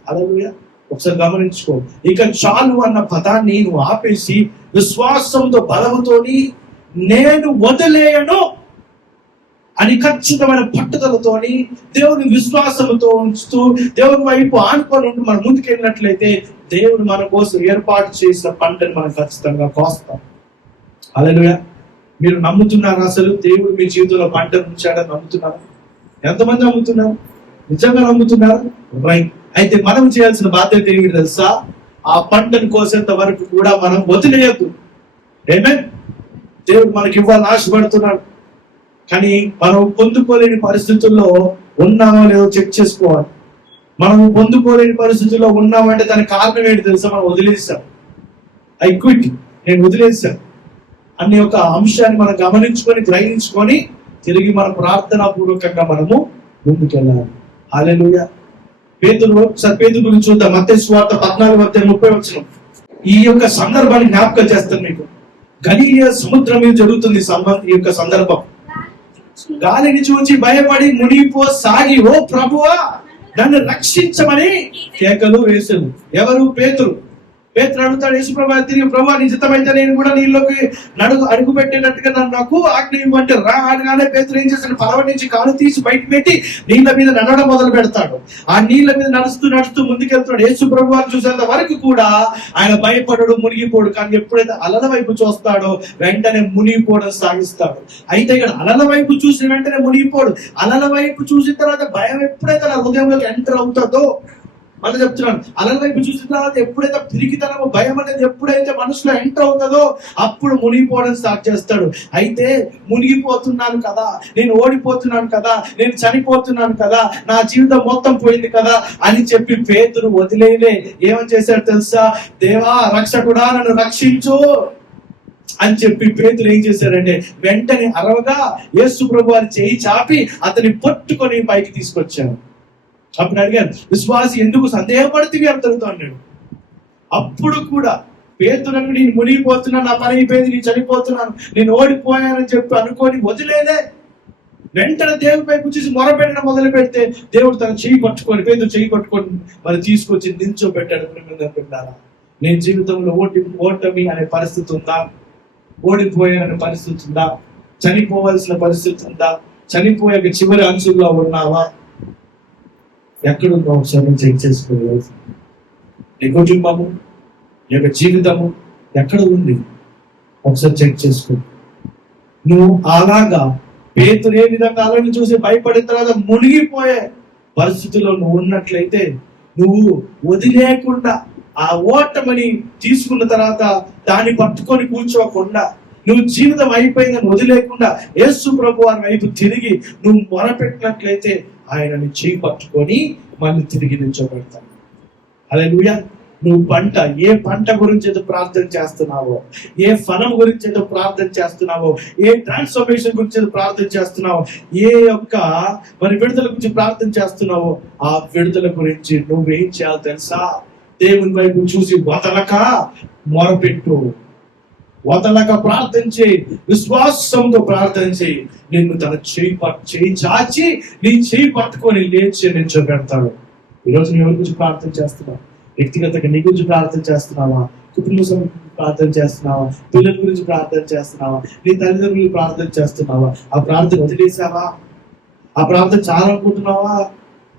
హల్లెలూయా. ఒకసారి గమనించుకో. ఇక చాలు అన్న పదాన్ని నువ్వు ఆపేసి విశ్వాసంతో, బలముతోని నేను వదిలేయను అని ఖచ్చితమైన పట్టుదలతోని దేవుని విశ్వాసంతో ఉంచుతూ దేవుని వైపు ఆనుకొని ఉంటూ మనం ముందుకెళ్ళినట్లయితే దేవుడు మన కోసం ఏర్పాటు చేసిన పంటను మనం ఖచ్చితంగా కోస్తాం. హల్లెలూయా. మీరు నమ్ముతున్నారు అసలు దేవుడు మీ జీవితంలో పంటను ఉంచాడని నమ్ముతున్నారు? ఎంతమంది నమ్ముతున్నారు? నిజంగా నమ్ముతున్నారు? రైట్. అయితే మనం చేయాల్సిన బాధ్యత ఏమిటి తెలుసా? ఆ పంటను కోసేంత వరకు కూడా మనం వదిలేయద్దు. ఆమేన్. దేవుడు మనకి ఇవ్వాలని ఆశపడుతున్నాడు. కానీ మనం పొందుకోలేని పరిస్థితుల్లో ఉన్నామో లేదో చెక్ చేసుకోవాలి. మనం పొందుకోలేని పరిస్థితుల్లో ఉన్నామంటే దానికి కారణం ఏంటి తెలుసా? మనం వదిలేసాం. ఐ క్విట్, నేను వదిలేసాం అనే ఒక అంశాన్ని మనం గమనించుకొని, గ్రహించుకొని తిరిగి మన ప్రార్థనా పూర్వకంగా మనము ముందుకెళ్ళాలి. హల్లెలూయా. పేతురు గురించి చూద్దాం. మత్తయి సువార్త 14:30. ఈ యొక్క సందర్భాన్ని జ్ఞాపకం చేస్తాను మీకు. గలిలయ సముద్రం మీద జరుగుతుంది ఈ యొక్క సందర్భం. గాలిని చూచి భయపడి మునిగిపోసాగి, ఓ ప్రభువా నన్ను రక్షించమని కేకలు వేశారు. ఎవరు? పేతురు. పేతురు అడుగుతాడు యేసుప్రభు తిరిగి, ప్రభు నిజమైతే నేను కూడా నీళ్ళలోకి అడుగు పెట్టేటట్టుగా నాకు ఆజ్ఞ ఇవ్వంటే రా అనగానే పేతురు ఏం చేస్తాడు, పడవ నుంచి కాలు తీసి బయట పెట్టి నీళ్ళ మీద నడవడం మొదలు పెడతాడు. ఆ నీళ్ళ మీద నడుస్తూ ముందుకెళ్తాడు. యేసుప్రభు వారు చూసేంత వరకు కూడా ఆయన భయపడడు, మునిగిపోడు. కానీ ఎప్పుడైతే అలల వైపు చూస్తాడో వెంటనే మునిగిపోవడం సాగిస్తాడు. అయితే ఇక్కడ అలల వైపు చూసిన వెంటనే మునిగిపోడు. అలల వైపు చూసిన తర్వాత భయం ఎప్పుడైతే నా హృదయంలోకి ఎంటర్ అవుతుందో, మళ్ళీ చెప్తున్నాను, అలల వైపు చూసిన తర్వాత ఎప్పుడైతే పిరికితనమో భయం అనేది ఎప్పుడైతే మనసులో ఎంటర్ అవుతుందో అప్పుడు మునిగిపోవడం స్టార్ట్ చేస్తాడు. అయితే మునిగిపోతున్నాను కదా, నేను ఓడిపోతున్నాను కదా, నేను చనిపోతున్నాను కదా, నా జీవితం మొత్తం పోయింది కదా అని చెప్పి పేతురు వదిలేలే. ఏమని చేశాడు తెలుసా? దేవా రక్షకుడా నన్ను రక్షించు అని చెప్పి పేతురు ఏం చేశాడంటే వెంటనే అరవగా యేసు ప్రభు వారి చేయి చాపి అతన్ని పట్టుకొని పైకి తీసుకొచ్చాడు. అప్పుడు అడిగాను, విశ్వాసి ఎందుకు సందేహపడుతుంది అని అడుగుతా అన్నాడు. అప్పుడు కూడా పేతురుని నేను మునిగిపోతున్నాను, నా పని అయిపోయింది, నేను చనిపోతున్నాను, నేను ఓడిపోయానని చెప్పి అనుకొని వదిలేదే. వెంటనే దేవుడి వైపు చూసి మొరపెట్టడం మొదలు పెడితే దేవుడు తన చెయ్యి పట్టుకొని, పేతురు చెయ్యి పట్టుకొని మరి తీసుకొచ్చి నిల్చోబెట్టాడు. నేను జీవితంలో ఓటమి అనే పరిస్థితి ఉందా, ఓడిపోయాననే పరిస్థితి ఉందా, చనిపోవాల్సిన పరిస్థితి ఉందా, చనిపోయాక చివరి అంచుల్లో ఉన్నావా, ఎక్కడున్నా ఒకసారి చెక్ చేసుకోవాలి. నీ కుటుంబము, నీ యొక్క జీవితము ఎక్కడ ఉంది ఒకసారి చెక్ చేసుకో. నువ్వు అలాగా పేతురు ఏ విధంగా అలని చూసి భయపడిన తర్వాత మునిగిపోయే పరిస్థితుల్లో నువ్వు ఉన్నట్లయితే నువ్వు వదిలేకుండా ఆ ఓటమని తీసుకున్న తర్వాత దాన్ని పట్టుకొని కూర్చోకుండా, నువ్వు జీవితం అయిపోయిందని వదిలేకుండా యేసు ప్రభు వారి వైపు తిరిగి నువ్వు మొరపెట్టినట్లయితే ఆయనని చేయి పట్టుకొని మళ్ళీ తిరిగి నిల్చోబెడతాను. హల్లెలూయా. నువ్వు ఏ పంట గురించి ఏదో ప్రార్థన చేస్తున్నావో, ఏ ఫలం గురించి ఏదో ప్రార్థన చేస్తున్నావో, ఏ ట్రాన్స్ఫర్మేషన్ గురించి ఏదో ప్రార్థన చేస్తున్నావో, ఏ యొక్క మరి విడుదల గురించి ప్రార్థన చేస్తున్నావో, ఆ విడుదల గురించి నువ్వేం చేయాలి తెలుసా? దేవుని వైపు చూసి వదలక మొరపెట్టు, వదలక ప్రార్థన చేయి, విశ్వాసంతో ప్రార్థన చేయి. నిన్ను తన చేయి చాచి నీ చేయి పట్టుకొని లేచి నిల్చోబెడతాడు. ఈరోజు నీ ఎవరి గురించి ప్రార్థన చేస్తున్నావు? వ్యక్తిగతంగా నీ గురించి ప్రార్థన చేస్తున్నావా? కుటుంబ ప్రార్థన చేస్తున్నావా? పిల్లల గురించి ప్రార్థన చేస్తున్నావా? నీ తల్లిదండ్రులు ప్రార్థన చేస్తున్నావా? ఆ ప్రార్థన వదిలేసావా? ఆ ప్రార్థన చాలా అనుకుంటున్నావా?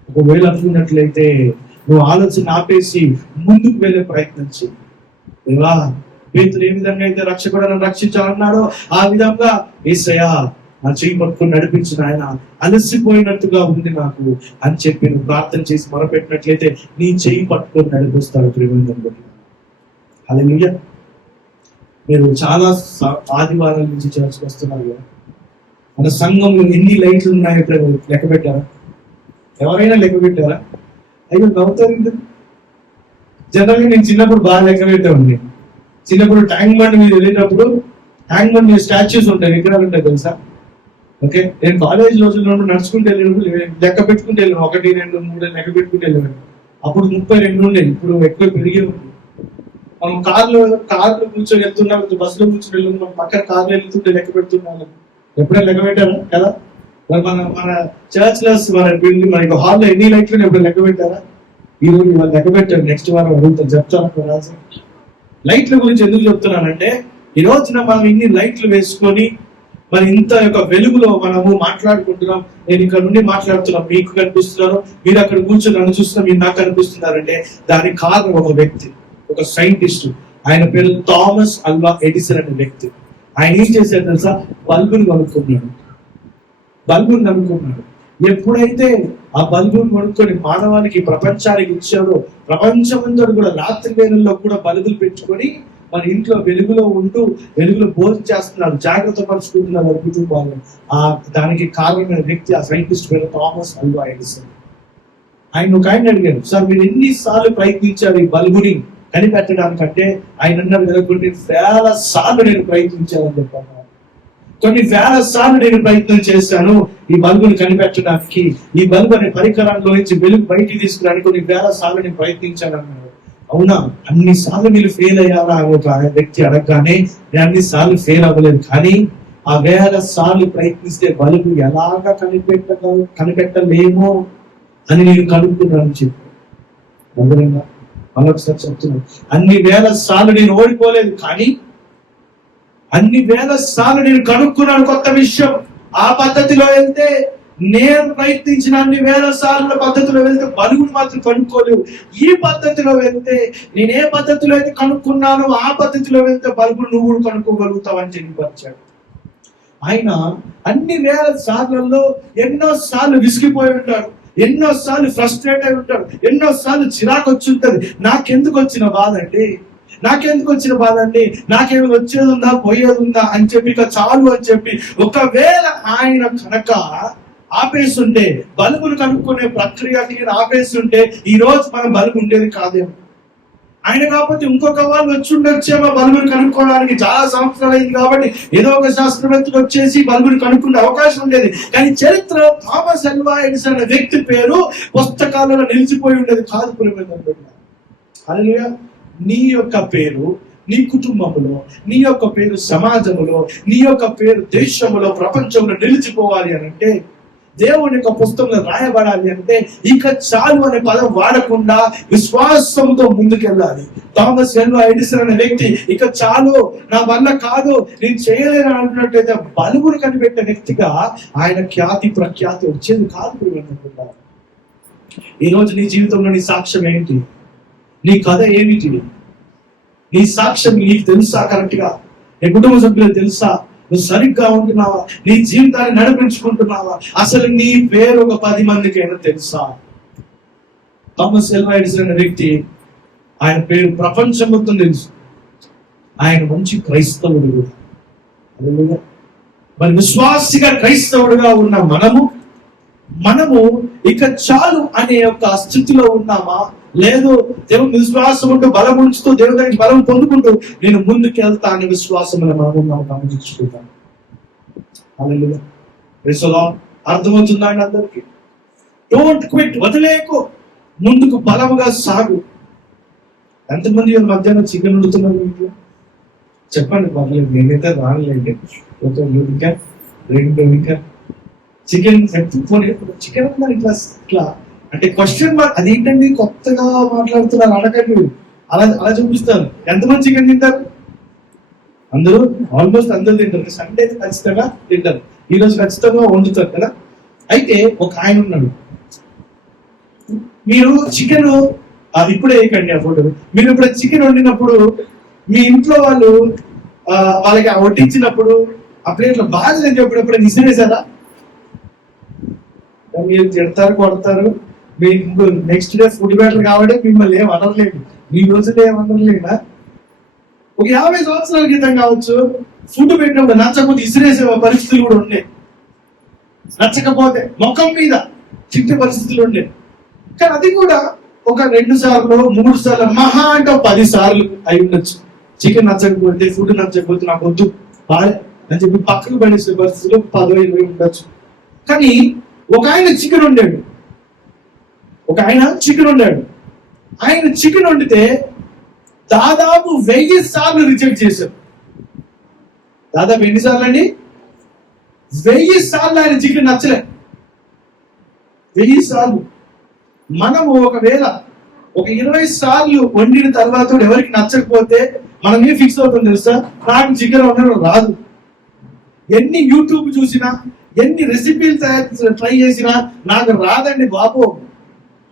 ఒకవేళ అనుకున్నట్లయితే నువ్వు ఆలోచన ఆపేసి ముందుకు వెళ్ళే ప్రయత్నం చేయి. దేవా, పేతురు ఏ విధంగా అయితే రక్షకుడు రక్షించాలన్నాడో ఆ విధంగా యేసయ్యా నా చెయ్యి పట్టుకొని నడిపించిన ఆయన అలసిపోయినట్టుగా ఉంది నాకు అని చెప్పి నువ్వు ప్రార్థన చేసి మొరపెట్టినట్లయితే నీ చెయ్యి పట్టుకొని నడిపిస్తాడు. హల్లెలూయా. మీరు చాలా ఆదివారాల నుంచి చర్చకు వస్తున్నారు కదా, మన సంఘంలో ఎన్ని లైట్లు ఉన్నాయో లెక్క పెట్టారా? ఎవరైనా లెక్క పెట్టారా? అయ్యో నవ్వుతారు. జనరల్గా నేను చిన్నప్పుడు బాగా లెక్క పెట్టే ఉంది. చిన్నప్పుడు ట్యాంక్ బండ్ మీద వెళ్ళేటప్పుడు ట్యాంక్ బండ్ మీద స్టాచ్యూస్ ఉంటాయి, విగ్రహాలు ఉంటాయి తెలుసా? ఓకే, నేను కాలేజ్ రోజుల్లో నడుచుకుంటూ వెళ్ళినప్పుడు లెక్క పెట్టుకుంటూ వెళ్ళాను. 1, 2, 3 లెక్క పెట్టుకుంటూ వెళ్ళాను. అప్పుడు 32 ఉండేది, ఇప్పుడు ఎక్కువ పెరిగి ఉంది. మనం కార్లో కూర్చొని వెళ్తున్నాం, బస్సులో కూర్చొని వెళ్తున్నాం, మన పక్కన కార్లో వెళ్తుంటే లెక్క పెడుతున్నాను. ఎప్పుడైనా లెక్క పెట్టారా కదా? మన చర్చ్ లో మనకి హాల్లో ఎన్ని లైట్లు ఎప్పుడు లెక్క పెట్టారా? ఈ రోజు వాళ్ళు లెక్క పెట్టారు, నెక్స్ట్ వారం అడుగుతారు, చెప్తాను. లైట్ల గురించి ఎందుకు చెప్తున్నానంటే, ఈ రోజున మనం ఇన్ని లైట్లు వేసుకొని మరి ఇంత యొక్క వెలుగులో మనము మాట్లాడుకుంటున్నాం. నేను ఇక్కడ నుండి మాట్లాడుతున్నాం, మీకు కనిపిస్తున్నాను, మీరు అక్కడ కూర్చొని నన్ను చూస్తున్నా, మీరు నాకు కనిపిస్తున్నారంటే దానికి కారణం ఒక వ్యక్తి, ఒక సైంటిస్ట్. ఆయన పేరు థామస్ అల్వా ఎడిసన్ అనే వ్యక్తి. ఆయన ఏం చేశాడు తెలుసా? బల్బుని కనుక్కున్నాడు. ఎప్పుడైతే ఆ బల్బుని కొనుక్కొని మానవానికి ప్రపంచానికి ఇచ్చాడో, ప్రపంచమంతటి కూడా రాత్రి వేళల్లో కూడా బల్బులు పెట్టుకొని మన ఇంట్లో వెలుగులో ఉంటూ వెలుగులో భోజనం చేస్తున్నారు, జాగ్రత్త పరుచుకుంటున్నారు వారి కుటుంబాలను. దానికి కారణమైన వ్యక్తి ఆ సైంటిస్ట్ పేరు థామస్ అల్వా ఎడిసన్. ఆయన ఒక ఆయన అడిగారు, సార్ మీరు ఎన్నిసార్లు ప్రయత్నించారు ఈ బల్బుని కనిపెట్టడానికంటే? ఆయన అన్నారు కదా, కొన్ని వేల సార్లు నేను ప్రయత్నించాలని చెప్పాను. కొన్ని వేల సార్లు నేను ప్రయత్నం చేశాను ఈ బల్బుని కనిపెట్టడానికి, ఈ బల్బు అనే పరికరంలో నుంచి వెలుగు బయటికి తీసుకురానికి కొన్ని వేల సార్లు నేను ప్రయత్నించాను అన్నాడు. అవునా, అన్ని సార్లు మీరు ఫెయిల్ అయ్యారా అని ఒక వ్యక్తి అడగగానే, నేను అన్ని సార్లు ఫెయిల్ అవ్వలేదు, కానీ ఆ వేల సార్లు ప్రయత్నిస్తే బల్బు ఎలాగా కనిపెట్టలేమో అని నేను కనుక్కున్నాను చెప్పి. మరొకసారి చెప్తున్నాను, అన్ని వేల సార్లు నేను ఓడిపోలేదు, కానీ అన్ని వేల సార్లు నేను కనుక్కున్నాను కొత్త విషయం. ఆ పద్ధతిలో వెళ్తే, నేను ప్రయత్నించిన అన్ని వేల సార్ల పద్ధతిలో వెళ్తే బలుగును మాత్రం కనుక్కోలేవు. ఈ పద్ధతిలో వెళ్తే, నేను ఏ పద్ధతిలో అయితే కనుక్కున్నానో ఆ పద్ధతిలో వెళ్తే బలుగును నువ్వు కూడా కనుక్కోగలుగుతావు అని తెలియపరిచాడు. ఆయన అన్ని వేల సార్లలో ఎన్నో సార్లు విసిగిపోయి ఉంటాడు, ఎన్నో సార్లు ఫ్రస్ట్రేట్ అయి ఉంటాడు, ఎన్నో సార్లు చిరాకు వచ్చి ఉంటది. నాకెందుకు వచ్చిన బాధ అండి, నాకేమి వచ్చేది ఉందా పోయేది ఉందా అని చెప్పి ఇక చాలు అని చెప్పి ఒకవేళ ఆయన కనుక ఆపేస్తుంటే, బలుగును కనుక్కునే ప్రక్రియకి ఆపేస్తుంటే ఈ రోజు మన బలుగు ఉండేది కాదేమో. ఆయన కాకపోతే ఇంకొక వాళ్ళు వచ్చి ఉండొచ్చేమో బలుగును కనుక్కోవడానికి. చాలా సంవత్సరాలు అయింది కాబట్టి ఏదో ఒక శాస్త్రవేత్తలు వచ్చేసి బలుగును కనుక్కునే అవకాశం ఉండేది. కానీ చరిత్ర థామస్ అల్వా ఎడిసన్ అనే వ్యక్తి పేరు పుస్తకాలలో నిలిచిపోయి ఉండేది కాదు. హల్లెలూయా. నీ యొక్క పేరు నీ కుటుంబంలో, నీ యొక్క పేరు సమాజంలో, నీ యొక్క పేరు దేశంలో, ప్రపంచంలో నిలిచిపోవాలి అని అంటే, దేవుని యొక్క పుస్తకంలో రాయబడాలి అంటే ఇక చాలు అనే పదం వాడకుండా విశ్వాసంతో ముందుకెళ్ళాలి. థామస్ అల్వా ఎడిసన్ అనే వ్యక్తి ఇక చాలు, నా వల్ల కాదు, నేను చేయలేను అనుకున్నట్టయితే బలుగును కనిపెట్టే వ్యక్తిగా ఆయన ఖ్యాతి ప్రఖ్యాతి వచ్చేది కాదు. ఈ రోజు నీ జీవితంలో నీ సాక్ష్యం ఏంటి? నీ కథ ఏమిటి? నీ సాక్ష్యం నీకు తెలుసా? కరెక్ట్ గా నీ కుటుంబ సభ్యులకు తెలుసా? నువ్వు సరిగ్గా ఉంటున్నావా? నీ జీవితాన్ని నడిపించుకుంటున్నావా? అసలు నీ పేరు ఒక 10 మందికైనా తెలుసా? థామస్ అల్వా ఎడిసన్ అనే వ్యక్తి, ఆయన పేరు ప్రపంచం మొత్తం తెలుసు. ఆయన మంచి క్రైస్తవుడు. మరి విశ్వాసిగా క్రైస్తవుడుగా ఉన్న మనము ఇక చాలు అనే ఒక స్థితిలో ఉన్నామా? లేదు, దేవుని విశ్వాసం ఉంటూ బలం ఉంచుతూ దేవుని దగ్గర బలం పొందుకుంటూ నేను ముందుకు వెళ్తా అనే విశ్వాసంలో మనం గమనించుకుంటాం. హల్లెలూయా. Praise the Lord. అర్థమవుతుందా అండి అందరికి? డోంట్ క్విట్, వదిలేకు, ముందుకు బలముగా సాగు. ఎంతమంది మధ్యాహ్నం చికెన్ వండుతున్నారు ఇంట్లో? చెప్పండి, పర్లేదు, నేనైతే రానులేండి. ఇంకా 2 ఇంకా చికెన్ చికెన్ ఉన్నారు ఇట్లా అంటే క్వశ్చన్ మార్క్. అదేంటండి కొత్తగా మాట్లాడుతున్నారు అడగండి, అలా చూపిస్తారు. ఎంతమంది చికెన్ తింటారు? అందరూ, ఆల్మోస్ట్ అందరూ తింటారు. సండే ఖచ్చితంగా తింటారు, ఈ రోజు ఖచ్చితంగా వండుతారు కదా. అయితే ఒక ఆయన ఉన్నాడు, మీరు చికెన్ ఇప్పుడే వేయకండి ఆ ఫోటో. మీరు ఇప్పుడు చికెన్ వండినప్పుడు మీ ఇంట్లో వాళ్ళకి వడ్డించినప్పుడు ఆ ప్లేట్లో బాగా నేను చెప్పినప్పుడు నిసిరేసారా? మీరు తిడతారు, కొడతారు. మీకు నెక్స్ట్ డే ఫుడ్ బ్యాటర్ కాబట్టి మిమ్మల్ని ఏం అనర్లేదు, మీ రోజులు ఏమనర్లేదా? ఒక 50 సంవత్సరాల క్రితం కావచ్చు, ఫుడ్ పెట్టినప్పుడు నచ్చకపోతే ఇసిరేసే పరిస్థితులు కూడా ఉండే, నచ్చకపోతే ముఖం మీద చిట్టే పరిస్థితులు ఉండే. కానీ అది కూడా ఒక 2 సార్లు 3 సార్లు, మహా అంటే 10 సార్లు అయి ఉండొచ్చు. చికెన్ నచ్చకపోతే, ఫుడ్ నచ్చకపోతే నాకు వద్దు బాగా అని చెప్పి పక్కకు పడేసే పరిస్థితులు 10-20 ఉండొచ్చు. కానీ ఒక ఆయన చికెన్ వండాడు, ఆయన చికెన్ వండితే దాదాపు 1000 సార్లు రిజెక్ట్ చేశారు. దాదాపు ఎన్ని సార్లు అండి? 1000 సార్లు ఆయన చికెన్ నచ్చలే. 1000 సార్లు. మనము ఒకవేళ ఒక 20 సార్లు వండిన తర్వాత ఎవరికి నచ్చకపోతే మనం ఏం ఫిక్స్ అవుతుంది తెలుసా? నాకు చికెన్ వండడం రాదు. ఎన్ని యూట్యూబ్ చూసినా, ఎన్ని రెసిపీలు ట్రై చేసినా నాకు రాదండి బాబు.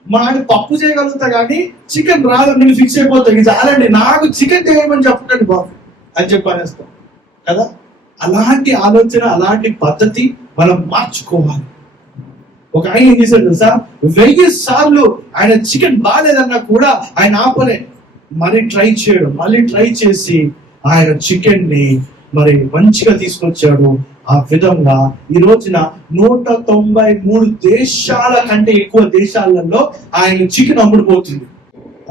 మా ఆయన పప్పు చేయగలుగుతా కానీ చికెన్ రాదు, నేను ఫిక్స్ అయిపోతాను. ఇది చాలండి, నాకు చికెన్ చేయమని చెప్పండి బాబు అని చెప్పనేస్తాం కదా. అలాంటి ఆలోచన, అలాంటి పద్ధతి మనం మార్చుకోవాలి. ఒక ఆయన ఏం చేశాడు తెలుసా? 1000 సార్లు ఆయన చికెన్ బాగాలేదన్నా కూడా ఆయన ఆపలే, మళ్ళీ ట్రై చేసి ఆయన చికెన్ ని మరి మంచిగా తీసుకొచ్చాడు. ఆ విధంగా ఈ రోజున 193 దేశాల కంటే ఎక్కువ దేశాలలో ఆయన చికెన్ అమ్ముడుపోతుంది.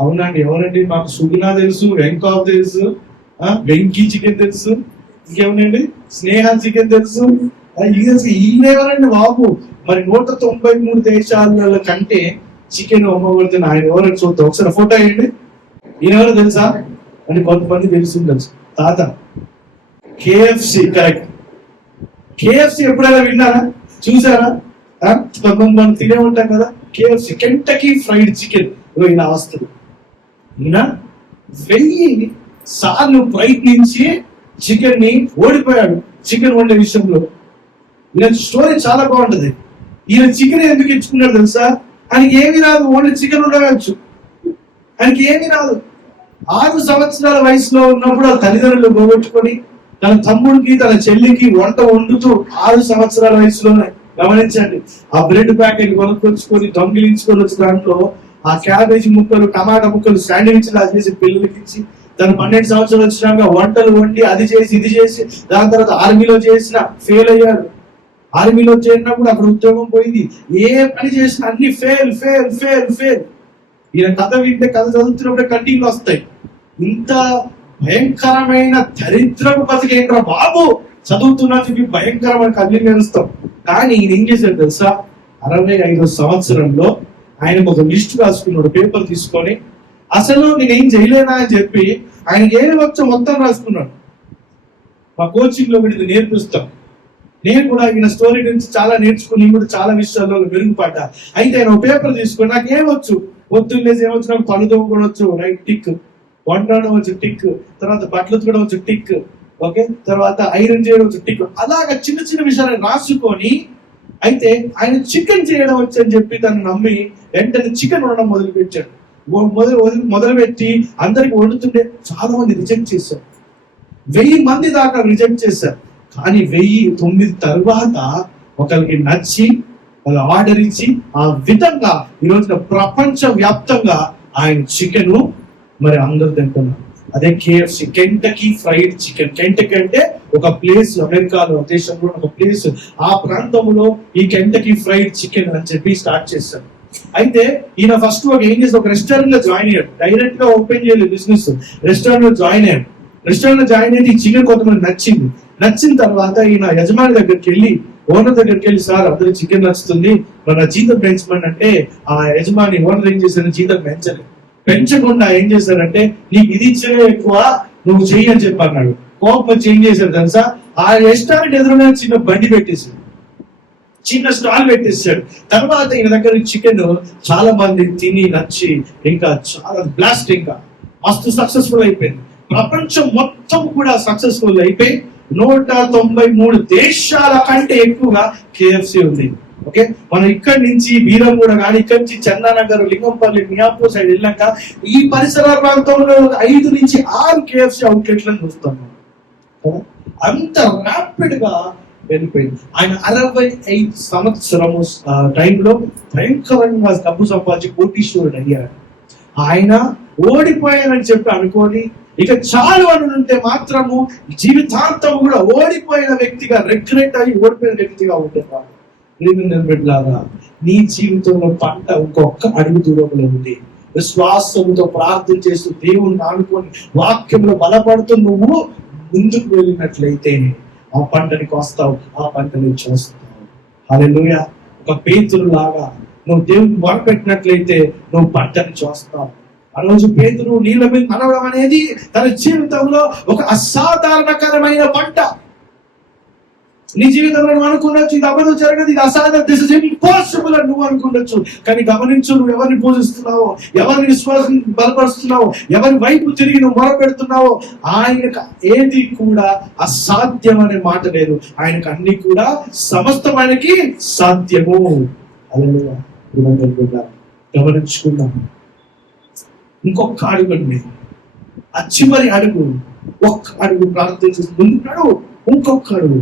అవునండి, ఎవరండి? మాకు సుగుణ తెలుసు, వెంకావ్ తెలుసు, వెంకీ చికెన్ తెలుసు, ఇంకేమనండి స్నేహ చికెన్ తెలుసు. ఈయనెవరండి బాబు? మరి 193 దేశాల కంటే చికెన్ అమ్మబడుతున్న ఆయన ఎవరైనా చూద్దాం, ఒకసారి ఫోటో వేయండి. ఈయనెవరో తెలుసా? అంటే కొంతమంది తెలుసు తాత. KFC, correct. కేఎఫ్సి ఎప్పుడైనా విన్నారా, చూసారా? కొంతమంది మనం తినే ఉంటాం కదా కేఎఫ్సి, కెంటకీ ఫ్రైడ్ చికెన్. ఇలా వస్తుంది. ఈయన 1000 సార్లు ప్రయత్నించి చికెన్ ని ఓడిపోయాడు చికెన్ వండే విషయంలో. ఈయన స్టోరీ చాలా బాగుంటది. ఈయన చికెన్ ఎందుకు ఇచ్చుకున్నాడు తెలుసా? ఆయనకి ఏమీ రాదు, ఓన్లీ చికెన్ ఉండవచ్చు. ఆయనకి ఏమీ రాదు. 6 సంవత్సరాల వయసులో ఉన్నప్పుడు ఆ తల్లిదండ్రులు పోగొట్టుకొని తన తమ్ముడికి తన చెల్లికి వంట వండుతూ 6 సంవత్సరాల వయసులోనే, గమనించండి, ఆ బ్రెడ్ ప్యాకెట్ కొనుక్కొచ్చుకొని దొంగిలించుకొని వచ్చి దాంట్లో ఆ క్యాబేజీ ముక్కలు టమాటా ముక్కలు శాండ్విచ్ లా చేసి పిల్లలకి ఇచ్చి, తను 12 సంవత్సరాలు వచ్చినాక వంటలు వండి అది చేసి ఇది చేసి, దాని తర్వాత ఆర్మీలో చేసిన ఫెయిల్ అయ్యాడు. ఆర్మీలో చేరినప్పుడు అక్కడ ఉద్యోగం పోయింది. ఏ పని చేసినా అన్ని ఫెయిల్ ఫెయిల్ ఫెయిల్ ఫెయిల్. ఈయన కథ వింటే కథ చదువుతున్నప్పుడే కంటిన్యూ వస్తాయి. ఇంత భయంకరమైన దరిద్రపు బతికేంద్ర బాబు చదువుతున్నా చెప్పి భయంకరమైన కళ్ళు నేరుస్తాం. కానీ ఈయన ఏం చేశాడు తెలుసా? 65వ సంవత్సరంలో ఆయనకు ఒక లిస్ట్ రాసుకున్నాడు, పేపర్ తీసుకొని. అసలు నేనేం చేయలేనా అని చెప్పి ఆయనకి ఏమి వచ్చో మొత్తం రాసుకున్నాడు. మా కోచింగ్ లో ఇది నేర్పిస్తాం. నేను కూడా ఈయన స్టోరీ నుంచి చాలా నేర్చుకుని కూడా చాలా విషయాల్లో మెరుగుపడ్డా. అయితే ఆయన ఒక పేపర్ తీసుకొని నాకు ఏమొచ్చు, పొద్దున్నేసి ఏమొచ్చు, నాకు పళ్ళు తోముకోవచ్చు, రైట్ టిక్, వండడం వచ్చు టిక్, తర్వాత బట్టలు ఉతకడం వచ్చు టిక్, ఓకే, తర్వాత ఐరన్ చేయడం వచ్చు టిక్. అలాగా చిన్న చిన్న విషయాలను రాసుకొని, అయితే ఆయన చికెన్ చేయడం వచ్చు అని చెప్పి తను నమ్మి వెంటనే చికెన్ వండడం మొదలు పెట్టాడు. మొదలుపెట్టి అందరికి వండుతుంటే చాలా మంది రిజెక్ట్ చేశారు. 1000 మంది దాకా రిజెక్ట్ చేశారు. కానీ 1009 తర్వాత ఒకరికి నచ్చి వాళ్ళు ఆర్డర్ ఇచ్చి ఆ విధంగా ఈ రోజున ప్రపంచ వ్యాప్తంగా ఆయన చికెన్ మరి అందరు తింటున్నారు. అదే KFC, Kentucky fried chicken. Kentucky అంటే ఒక ప్లేస్, అమెరికాలో దేశంలో ఒక ప్లేస్. ఆ ప్రాంతంలో ఈ కెంటకీ ఫ్రైడ్ చికెన్ అని చెప్పి స్టార్ట్ చేశారు. అయితే ఈయన ఫస్ట్ ఏం చేసి ఒక రెస్టారెంట్ లో జాయిన్ అయ్యాడు. డైరెక్ట్ గా ఓపెన్ చేయలేదు బిజినెస్, రెస్టారెంట్ లో జాయిన్ అయ్యాడు. రెస్టారెంట్ లో జాయిన్ అయితే ఈ చికెన్ కొంతమంది నచ్చింది. నచ్చిన తర్వాత ఈయన యజమాని దగ్గరికి వెళ్ళి, ఓనర్ దగ్గరికి వెళ్ళి, సార్ అందరూ చికెన్ నచ్చుతుంది, మన జీతం పెంచమని అంటే ఆ యజమాని ఓనర్ ఏం చేశారు, జీతం పెంచకుండా ఏం చేశారంటే, నీకు ఇది ఇచ్చే ఎక్కువ, నువ్వు చెయ్యి అని చెప్పి అన్నాడు. కోపం చేంజ్ చేశారు తెలుసా? ఆ రెస్టారెంట్ ఎదురుగా చిన్న బండి పెట్టేశాడు, చిన్న స్టాల్ పెట్టేశాడు. తర్వాత ఈయన దగ్గర చికెన్ చాలా మంది తిని నచ్చి ఇంకా చాలా బ్లాస్ట్, ఇంకా మస్తు సక్సెస్ఫుల్ అయిపోయింది. ప్రపంచం మొత్తం కూడా సక్సెస్ఫుల్ అయిపోయి 193 దేశాల కంటే ఎక్కువగా KFC ఉంది. ఓకే, మనం ఇక్కడి నుంచి బీరంగూడ కానీ, ఇక్కడి నుంచి చందానగర్, లింగంపల్లి, మియాపూర్ సైడ్ వెళ్ళాక ఈ పరిసర ప్రాంతంలో 5 నుంచి 6 KFC అవుట్లెట్లను చూస్తాం. అంత ర్యాపిడ్ గా వెళ్ళిపోయింది. ఆయన 65 సంవత్సరము టైంలో భయంకరంగా డబ్బు సంపాదించి కోటీశ్వరుడు అయ్యాడు. ఆయన ఓడిపోయానని చెప్పి అనుకోని ఇక చాలు అని ఉంటే మాత్రము జీవితాంతం కూడా ఓడిపోయిన వ్యక్తిగా, రిగ్రెట్ అయ్యి ఓడిపోయిన వ్యక్తిగా ఉండేవాడు. బిడ్డలారా, నీ జీవితంలో పంట ఇంకొక అడుగు దూరంలో ఉంది. విశ్వాసంతో ప్రార్థన చేస్తూ దేవుణ్ణి ఆనుకొని వాక్యంలో బలపడుతూ నువ్వు ముందుకు వెళ్ళినట్లయితే ఆ పంటని కోస్తావు, ఆ పంటని చూస్తావు. హల్లెలూయా. ఒక పేతురు లాగా నువ్వు దేవుని మొరపెట్టినట్లయితే నువ్వు పంటని చూస్తావు. ఆ రోజు పేతురు నీళ్ళ మీద నడవడం అనేది తన జీవితంలో ఒక అసాధారణకరమైన పంట. నీ జీవితంలో నువ్వు అనుకున్నచ్చు ఇది అబద్ధం జరగదు, ఇది అసాధారణ, దిస్ ఇస్ ఇంపాసిబుల్ అని నువ్వు అనుకున్నచ్చు. కానీ గమనించు, నువ్వు ఎవరిని పూజిస్తున్నావో, ఎవరిని విశ్వాసం బలపరుస్తున్నావో, ఎవరి వైపు తిరిగి నువ్వు మొరపెడుతున్నావో, ఆయనకు ఏది కూడా అసాధ్యం అనే మాట లేదు. ఆయనకు అన్ని కూడా సమస్తం ఆయనకి సాధ్యము. హల్లెలూయా. గమనించుకుందాం. ఇంకొక అడుగు అండి, ఆ చివరి అడుగు, ఒక్క అడుగు ప్రార్థన చేసి ముందుకు, ఇంకొక అడుగు.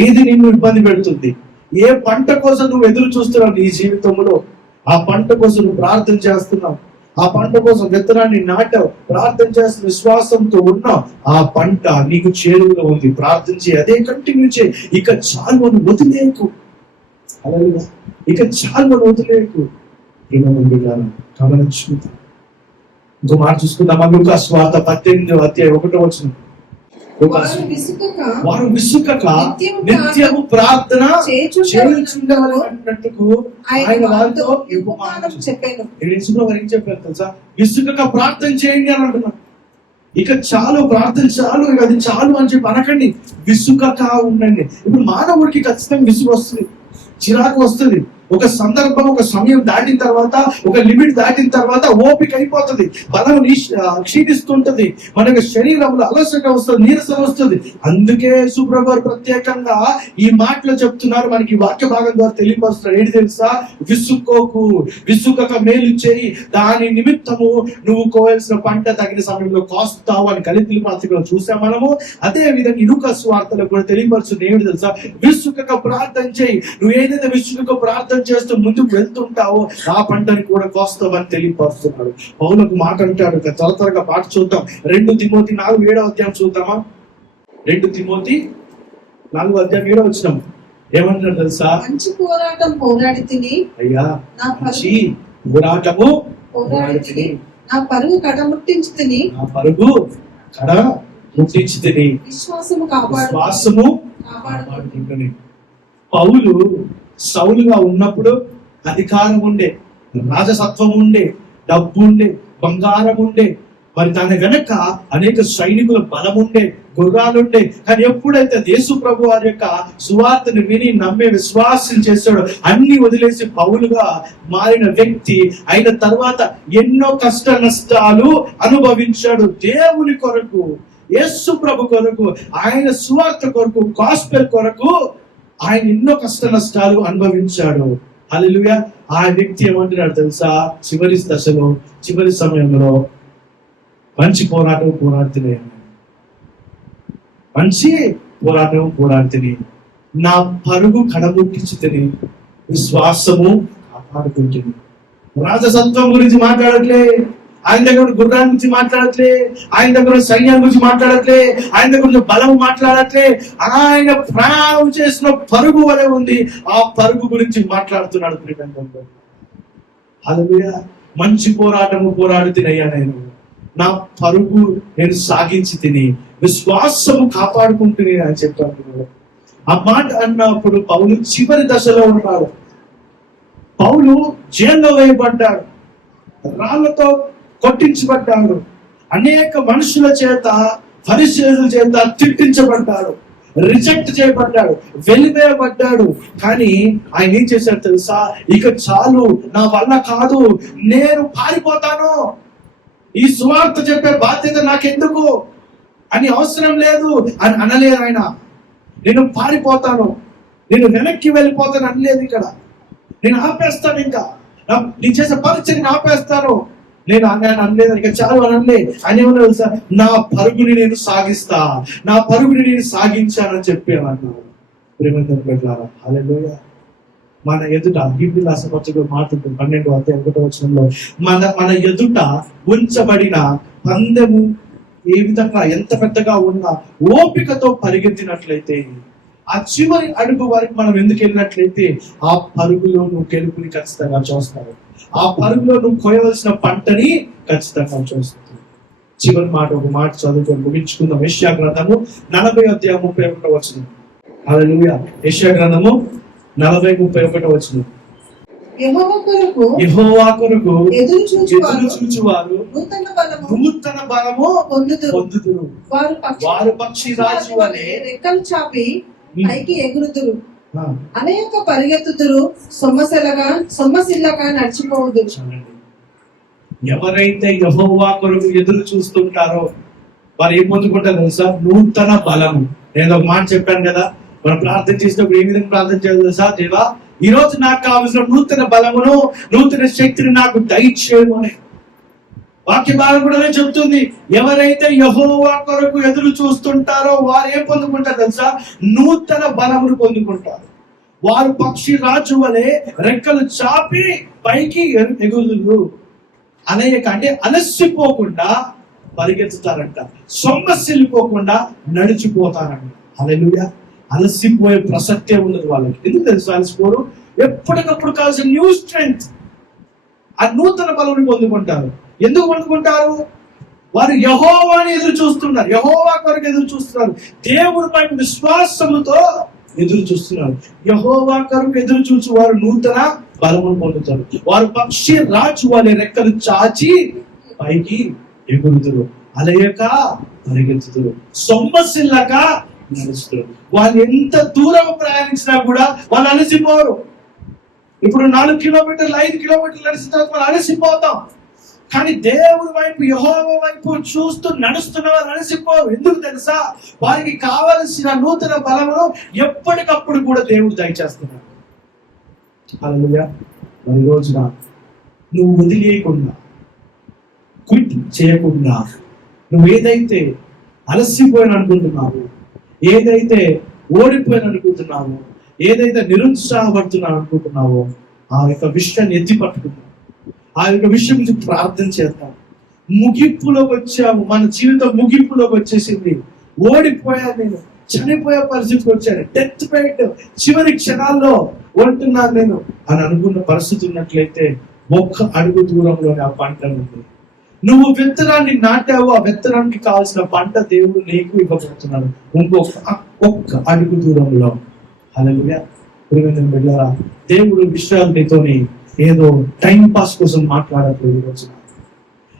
ఏది నిన్ను ఇబ్బంది పెడుతుంది, ఏ పంట కోసం నువ్వు ఎదురు చూస్తున్నావు నీ జీవితంలో, ఆ పంట కోసం నువ్వు ప్రార్థన చేస్తున్నావు, ఆ పంట కోసం విత్తనాన్ని నాటావు, ప్రార్థన చేస్తున్న విశ్వాసంతో ఉన్నావు, ఆ పంట నీకు చేరువులో ఉంది. ప్రార్థన చేయి, అదే కంటిన్యూ చేయి. ఇక చాలు అని వదిలేకు. అలాగే ఇక చాలు అని వదిలేకు. గమనించుకుందాం. ఇంకో మాట చూసుకుందాం. లూకా సువార్త 18:1 వారు విసుకక నిత్యము ప్రార్థన చేయుచుండెవరన్నట్టుకు ఆయన వారితో చెప్పాను. ఏం చెప్పారు తెలుసా? విసుకక ప్రార్థన చేయండి అని అంటున్నారు. ఇక చాలు, ప్రార్థన చాలు, ఇక అది చాలు అని చెప్పి అనకండి, విసుకక ఉండండి. ఇప్పుడు మానవుడికి ఖచ్చితంగా విసుగు వస్తుంది, చిరాకు వస్తుంది. ఒక సందర్భం, ఒక సమయం దాటిన తర్వాత, ఒక లిమిట్ దాటిన తర్వాత ఓపిక అయిపోతుంది, బలం క్షీణిస్తుంటది, మనకి శరీరంలో అలసట వస్తుంది, నీరసం వస్తుంది. అందుకే సుప్రభు గారు ప్రత్యేకంగా ఈ మాటలు చెప్తున్నారు, మనకి వాక్య భాగం ద్వారా తెలియపరుస్తున్నారు. ఏంటి తెలుసా? విసుక్కోకు, విసుకక మేలు చేయి, దాని నిమిత్తము నువ్వు కోయాల్సిన పంట తగిన సమయంలో కోస్తావు అని గలితీ పత్రికలో చూసాం మనము. అదే విధంగా లూకా సువార్తలో కూడా తెలియపరుస్తుంది. ఏమిటి తెలుసా? విసుకక ప్రార్థన చేయి. నువ్వు ఏదైతే విసుకక ప్రార్థన చేస్తూ ముందుకు వెళ్తుంటావో ఆ పంటని కూడా కోస్తావని తెలియపరుస్తున్నాడు. పౌలకు మాట అంటాడు. త్వరగా పాట చూద్దాం. 2 తిమోతి 4:7 చూద్దామా? 2 తిమోతి 4:7 ఏమంటాడు తెలుసా? మంచి పోరాటం పోరాడి తిని అయ్యా, మంచి పోరాటము పోరాడి తిని నా పరుగు కడముట్టించి తిని, నా పరుగు కడ ముట్టించి తిని విశ్వాసము కాపాడుకుంటుని. పౌలు సౌలుగా ఉన్నప్పుడు అధికారం ఉండే, రాజసత్వం ఉండే, డబ్బు ఉండే, బంగారం ఉండే, మరి దాని వెనక అనేక సైనికుల బలం ఉండే, గుర్రాలుండే. కానీ ఎప్పుడైతే యేసు ప్రభు వారి యొక్క సువార్తను విని నమ్మే విశ్వాసం చేశాడో అన్ని వదిలేసి పౌలుగా మారిన వ్యక్తి అయిన తర్వాత ఎన్నో కష్ట నష్టాలు అనుభవించాడు. దేవుని కొరకు, యేసు ప్రభు కొరకు, ఆయన సువార్త కొరకు, గాస్పెల్ కొరకు ఆయన ఎన్నో కష్ట నష్టాలు అనుభవించాడు. హల్లెలూయా. ఆ వ్యక్తి ఏమంటున్నాడు తెలుసా? చివరి దశలో, చివరి సమయంలో మంచి పోరాటం పోరాడుతుంది, మంచి పోరాటం పోరాడుతుంది, నా పరుగు కడముట్టించుతుంది, విశ్వాసము కాపాడుకుంటుంది. రాజసత్వం గురించి మాట్లాడట్లే, ఆయన దగ్గర గుర్రాల గురించి మాట్లాడట్లే, ఆయన దగ్గర సైన్యం గురించి మాట్లాడట్లే, ఆయన దగ్గర బలం మాట్లాడట్లే. ఆయన ప్రాణం చేసిన పరుగు వలె ఉంది, ఆ పరుగు గురించి మాట్లాడుతున్నాడు. హల్లెలూయా. మంచి పోరాటము పోరాడి తినయ్యా, నేను నా పరుగు నేను సాగించి తిని విశ్వాసము కాపాడుకుంటుంది అని చెప్తాను. ఆ మాట అన్నప్పుడు పౌలు చివరి దశలో ఉన్నాడు. పౌలు జైల్లో వేయబడ్డాడు, రాళ్లతో కొట్టించబడ్డాడు, అనేక మనుషుల చేత, పరిశీలన చేత తిట్టించబడ్డాడు, రిజెక్ట్ చేయబడ్డాడు, వెలివేయబడ్డాడు. కానీ ఆయన ఏం చేశాడు తెలుసా? ఇక చాలు, నా వల్ల కాదు, నేను పారిపోతాను, ఈ సువార్త చెప్పే బాధ్యత నాకెందుకు అని, అవసరం లేదు అని అనలేదు ఆయన. నేను పారిపోతాను, నేను వెనక్కి వెళ్ళిపోతాను అనలేదు. ఇక్కడ నేను ఆపేస్తాను, ఇంకా నేను చేసే పరిచయం ఆపేస్తాను, నేను అనలేదు. ఇక చాలు అనలే. అని ఏమన్నా తెలుసా? నా పరుగుని నేను సాగిస్తా, నా పరుగుని నేను సాగించానని చెప్పి అన్నాడు. ప్రేమంతరా, హల్లెలూయా. మన ఎదుట హీబ్రూ రాసిన పత్రికలో మాట్లాడుతుంది 12:1 మన ఎదుట ఉంచబడిన పందెము ఏ విధంగా ఎంత పెద్దగా ఉన్నా ఓపికతో పరిగెత్తినట్లయితే, ఆ చివరి అడుగు వరకు మనం ఎందుకు వెళ్ళినట్లయితే ఆ పరుగులో నువ్వు గెలుపుని ఖచ్చితంగా చూస్తావు, ఆ పరుగులో నువ్వు కోయవలసిన పంటని ఖచ్చితంగా చూస్తావు. చివరి మాట, ఒక మాట చదువుకొని ముగించుకుందాం. యెషయా గ్రంథము 40:31. హల్లెలూయా. యెషయా గ్రంథము 40:31. యెహోవా కొరకు ఎదురు చూచువారు నూతన బలము పొందుదురు, వారు పక్షి రాజు వలె రెక్కలు చాపి పైకి ఎగురుదురు, అనేక పరిగెత్తుదురు, సొమ్మసిల్లగా నడిచిపోవుదురు. ఎవరైతే యెహోవా కొరకు ఎదురు చూస్తుంటారో వారు ఏం పొందుకుంటారు తెలుసా? నూతన బలము. నేను ఒక మాట చెప్పాను కదా, మనం ప్రార్థన చేసినప్పుడు ఏ విధంగా ప్రార్థన చేయాలి తెలుసా? దేవా, ఈ రోజు నాకు కావలసిన నూతన బలమును, నూతన శక్తిని నాకు దయచేయము అని వాక్య భాగం కూడా చెప్తుంది. ఎవరైతే యెహోవా కొరకు ఎదురు చూస్తుంటారో వారు ఏం పొందుకుంటారు తెలుసా? నూతన బలమును పొందుకుంటారు. వారు పక్షి రాజు వలె రెక్కలు చాపి పైకి ఎగురుదురు. అనేక అంటే అలసిపోకుండా పరిగెత్తుతారంట, సొమ్మసిల్లిపోకుండా నడిచిపోతారంట. హల్లెలూయా. అలసిపోయే ప్రసక్తే ఉండదు వాళ్ళకి. ఎందుకు తెలుసు అలసిపోరు? ఎప్పటికప్పుడు కావాల్సిన న్యూ స్ట్రెంగ్త్, ఆ నూతన బలం పొందుకుంటారు. ఎందుకు పొందుకుంటారు? వారు యెహోవాని ఎదురు చూస్తున్నారు, యెహోవా కొరకు ఎదురు చూస్తున్నారు, దేవుని పైన విశ్వాసముతో ఎదురు చూస్తున్నారు. యెహోవా కొరకు ఎదురు చూసి వారు నూతన బలమును పొందుతారు. వారు పక్షి రాజు వాళ్ళ రెక్కలు చాచి పైకి ఎగురుదురు, అలయక పరిగెత్తుదురు, సొమ్మసిల్లక నడుస్తారు. వాళ్ళు ఎంత దూరం ప్రయాణించినా కూడా వాళ్ళు అలసిపోరు. ఇప్పుడు 4 కిలోమీటర్లు 5 కిలోమీటర్లు నడిచిన తర్వాత మనం అలసిపోతాం. కానీ దేవుడి వైపు, యెహోవా వైపు చూస్తూ నడుస్తున్న వారు అలసిపోరు. ఎందుకు తెలుసా? వారికి కావలసిన నూతన బలమును ఎప్పటికప్పుడు కూడా దేవుడు దయచేస్తున్నాడు. హల్లెలూయా. మరి ఈ రోజున నువ్వు వదిలేయకుండా, క్విట్ చేయకుండా, నువ్వు ఏదైతే అలసిపోయాను అనుకుంటున్నావు, ఏదైతే ఓడిపోయాను అనుకుంటున్నావు, ఏదైతే నిరుత్సాహపడుతున్నావు అనుకుంటున్నావో ఆ యొక్క విషయాన్ని ఎత్తి పట్టుకున్నావు. ఆ యొక్క విషయం గురించి ప్రార్థన చేద్దాం. ముగింపులోకి వచ్చాము, మన జీవితం ముగింపులోకి వచ్చేసింది. ఓడిపోయాను, నేను చనిపోయే పరిస్థితికి వచ్చాను, డెత్ బెడ్ చివరి క్షణాల్లో ఉంటున్నాను నేను అని అనుకున్న పరిస్థితి ఉన్నట్లయితే 1 అడుగు దూరంలోనే ఆ పంట ఉంది. నువ్వు విత్తనాన్ని నాటావు, ఆ విత్తనానికి కావాల్సిన పంట దేవుడు నీకు ఇవ్వబోతున్నాడు ఒక్క అడుగు దూరంలో. హల్లెలూయా. ప్రియమైన బిడ్డలారా, దేవుడు విషయాలు నీతోని ఏదో టైం పాస్ కోసం మాట్లాడట్లేదు. ఈ రోజున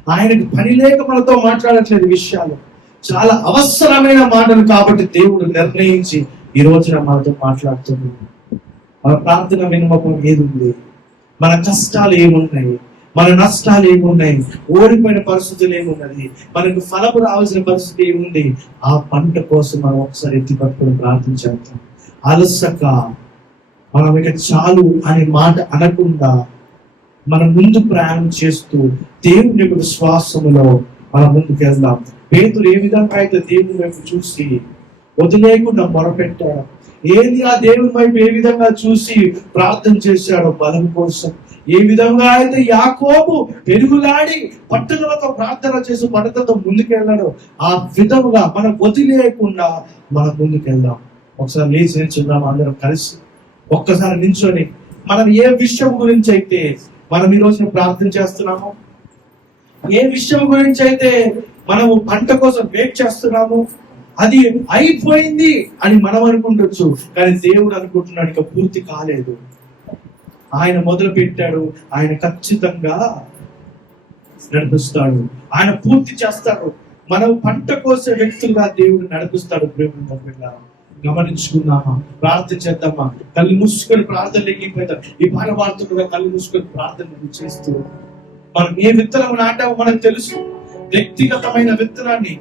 ఆయనకు పని లేక మనతో మాట్లాడట్లేదు. విషయాలు చాలా అవసరమైన మాటలు కాబట్టి దేవుడు నిర్ణయించి ఈ రోజున మనతో మాట్లాడుతున్నాడు. మన ప్రార్థన వినమకం ఏదుంది, మన కష్టాలు ఏమున్నాయి, మన నష్టాలు ఏమున్నాయి, ఓడిపోయిన పరిస్థితులు ఏమున్నది, మనకు ఫలము రావాల్సిన పరిస్థితి ఏముంది, ఆ పంట కోసం మనం ఒకసారి ఎత్తి పట్టుకుని ప్రార్థించేద్దాం. అలసక మనం ఇక చాలు అనే మాట అనకుండా మనం ముందు ప్రయాణం చేస్తూ దేవుని యొక్క విశ్వాసములో మనం ముందుకు వెళ్దాం. పేతురు ఏ విధంగా అయితే దేవుని వైపు చూసి వదిలేకుండా మొరపెట్టాడు, ఏలియా దేవుని వైపు ఏ విధంగా చూసి ప్రార్థన చేశాడో బలం కోసం, ఏ విధంగా అయితే యాకోబు పెరుగులాడి పట్టుదలతో ప్రార్థన చేసి పట్టుదలతో ముందుకెళ్ళాడో ఆ విధముగా మనం వదిలేయకుండా మనం ముందుకెళ్దాం. ఒకసారి లేచి నిల్చుందాం అందరం కలిసి. ఒక్కసారి నిల్చొని మనం ఏ విషయం గురించి అయితే మనం ఈ రోజున ప్రార్థన చేస్తున్నామో, ఏ విషయం గురించి అయితే మనము పంట కోసం వెయిట్ చేస్తున్నాము, అది అయిపోయింది అని మనం అనుకుంటొచ్చు, కానీ దేవుడు అనుకుంటున్నాడు ఇక పూర్తి కాలేదు. ఆయన మొదలు పెట్టాడు, ఆయన ఖచ్చితంగా నడిపిస్తాడు, ఆయన పూర్తి చేస్తాడు. మనం పంట కోసే వ్యక్తులుగా దేవుడు నడిపిస్తాడు. ప్రేమ గమనించుకున్నామా? ప్రార్థన చేద్దామా? కళ్ళు మూసుకొని ప్రార్థనలు ఎక్కిపోతాం. ఈ భారవార్త కూడా కళ్ళు మూసుకొని ప్రార్థన చేస్తూ మనం ఏ విత్తనం నాటామో మనకు తెలుసు. వ్యక్తిగతమైన విత్తనాన్ని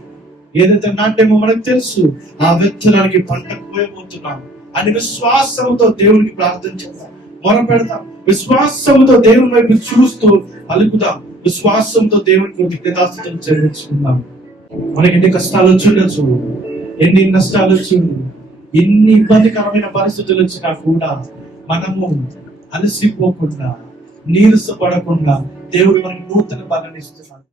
ఏదైతే నాటేమో మనకు తెలుసు. ఆ విత్తనానికి పంట కోయబోతున్నాం అని విశ్వాసంతో దేవునికి ప్రార్థన చేద్దాం, మొర పెడతాం. విశ్వాసంతో దేవుని వైపు చూస్తూ పలుకుదాం. విశ్వాసంతో దేవునికి కృతజ్ఞతాస్తుతులు చెల్లించుకుందాం. మనకి ఎన్ని కష్టాలు వచ్చిండొచ్చు, ఎన్ని నష్టాలు వచ్చి, ఎన్ని ఇబ్బందికరమైన పరిస్థితులు వచ్చినా కూడా మనము అలసిపోకుండా, నీరసపడకుండా దేవుడు మనకి నూతన బలాన్ని ఇస్తున్నాడు.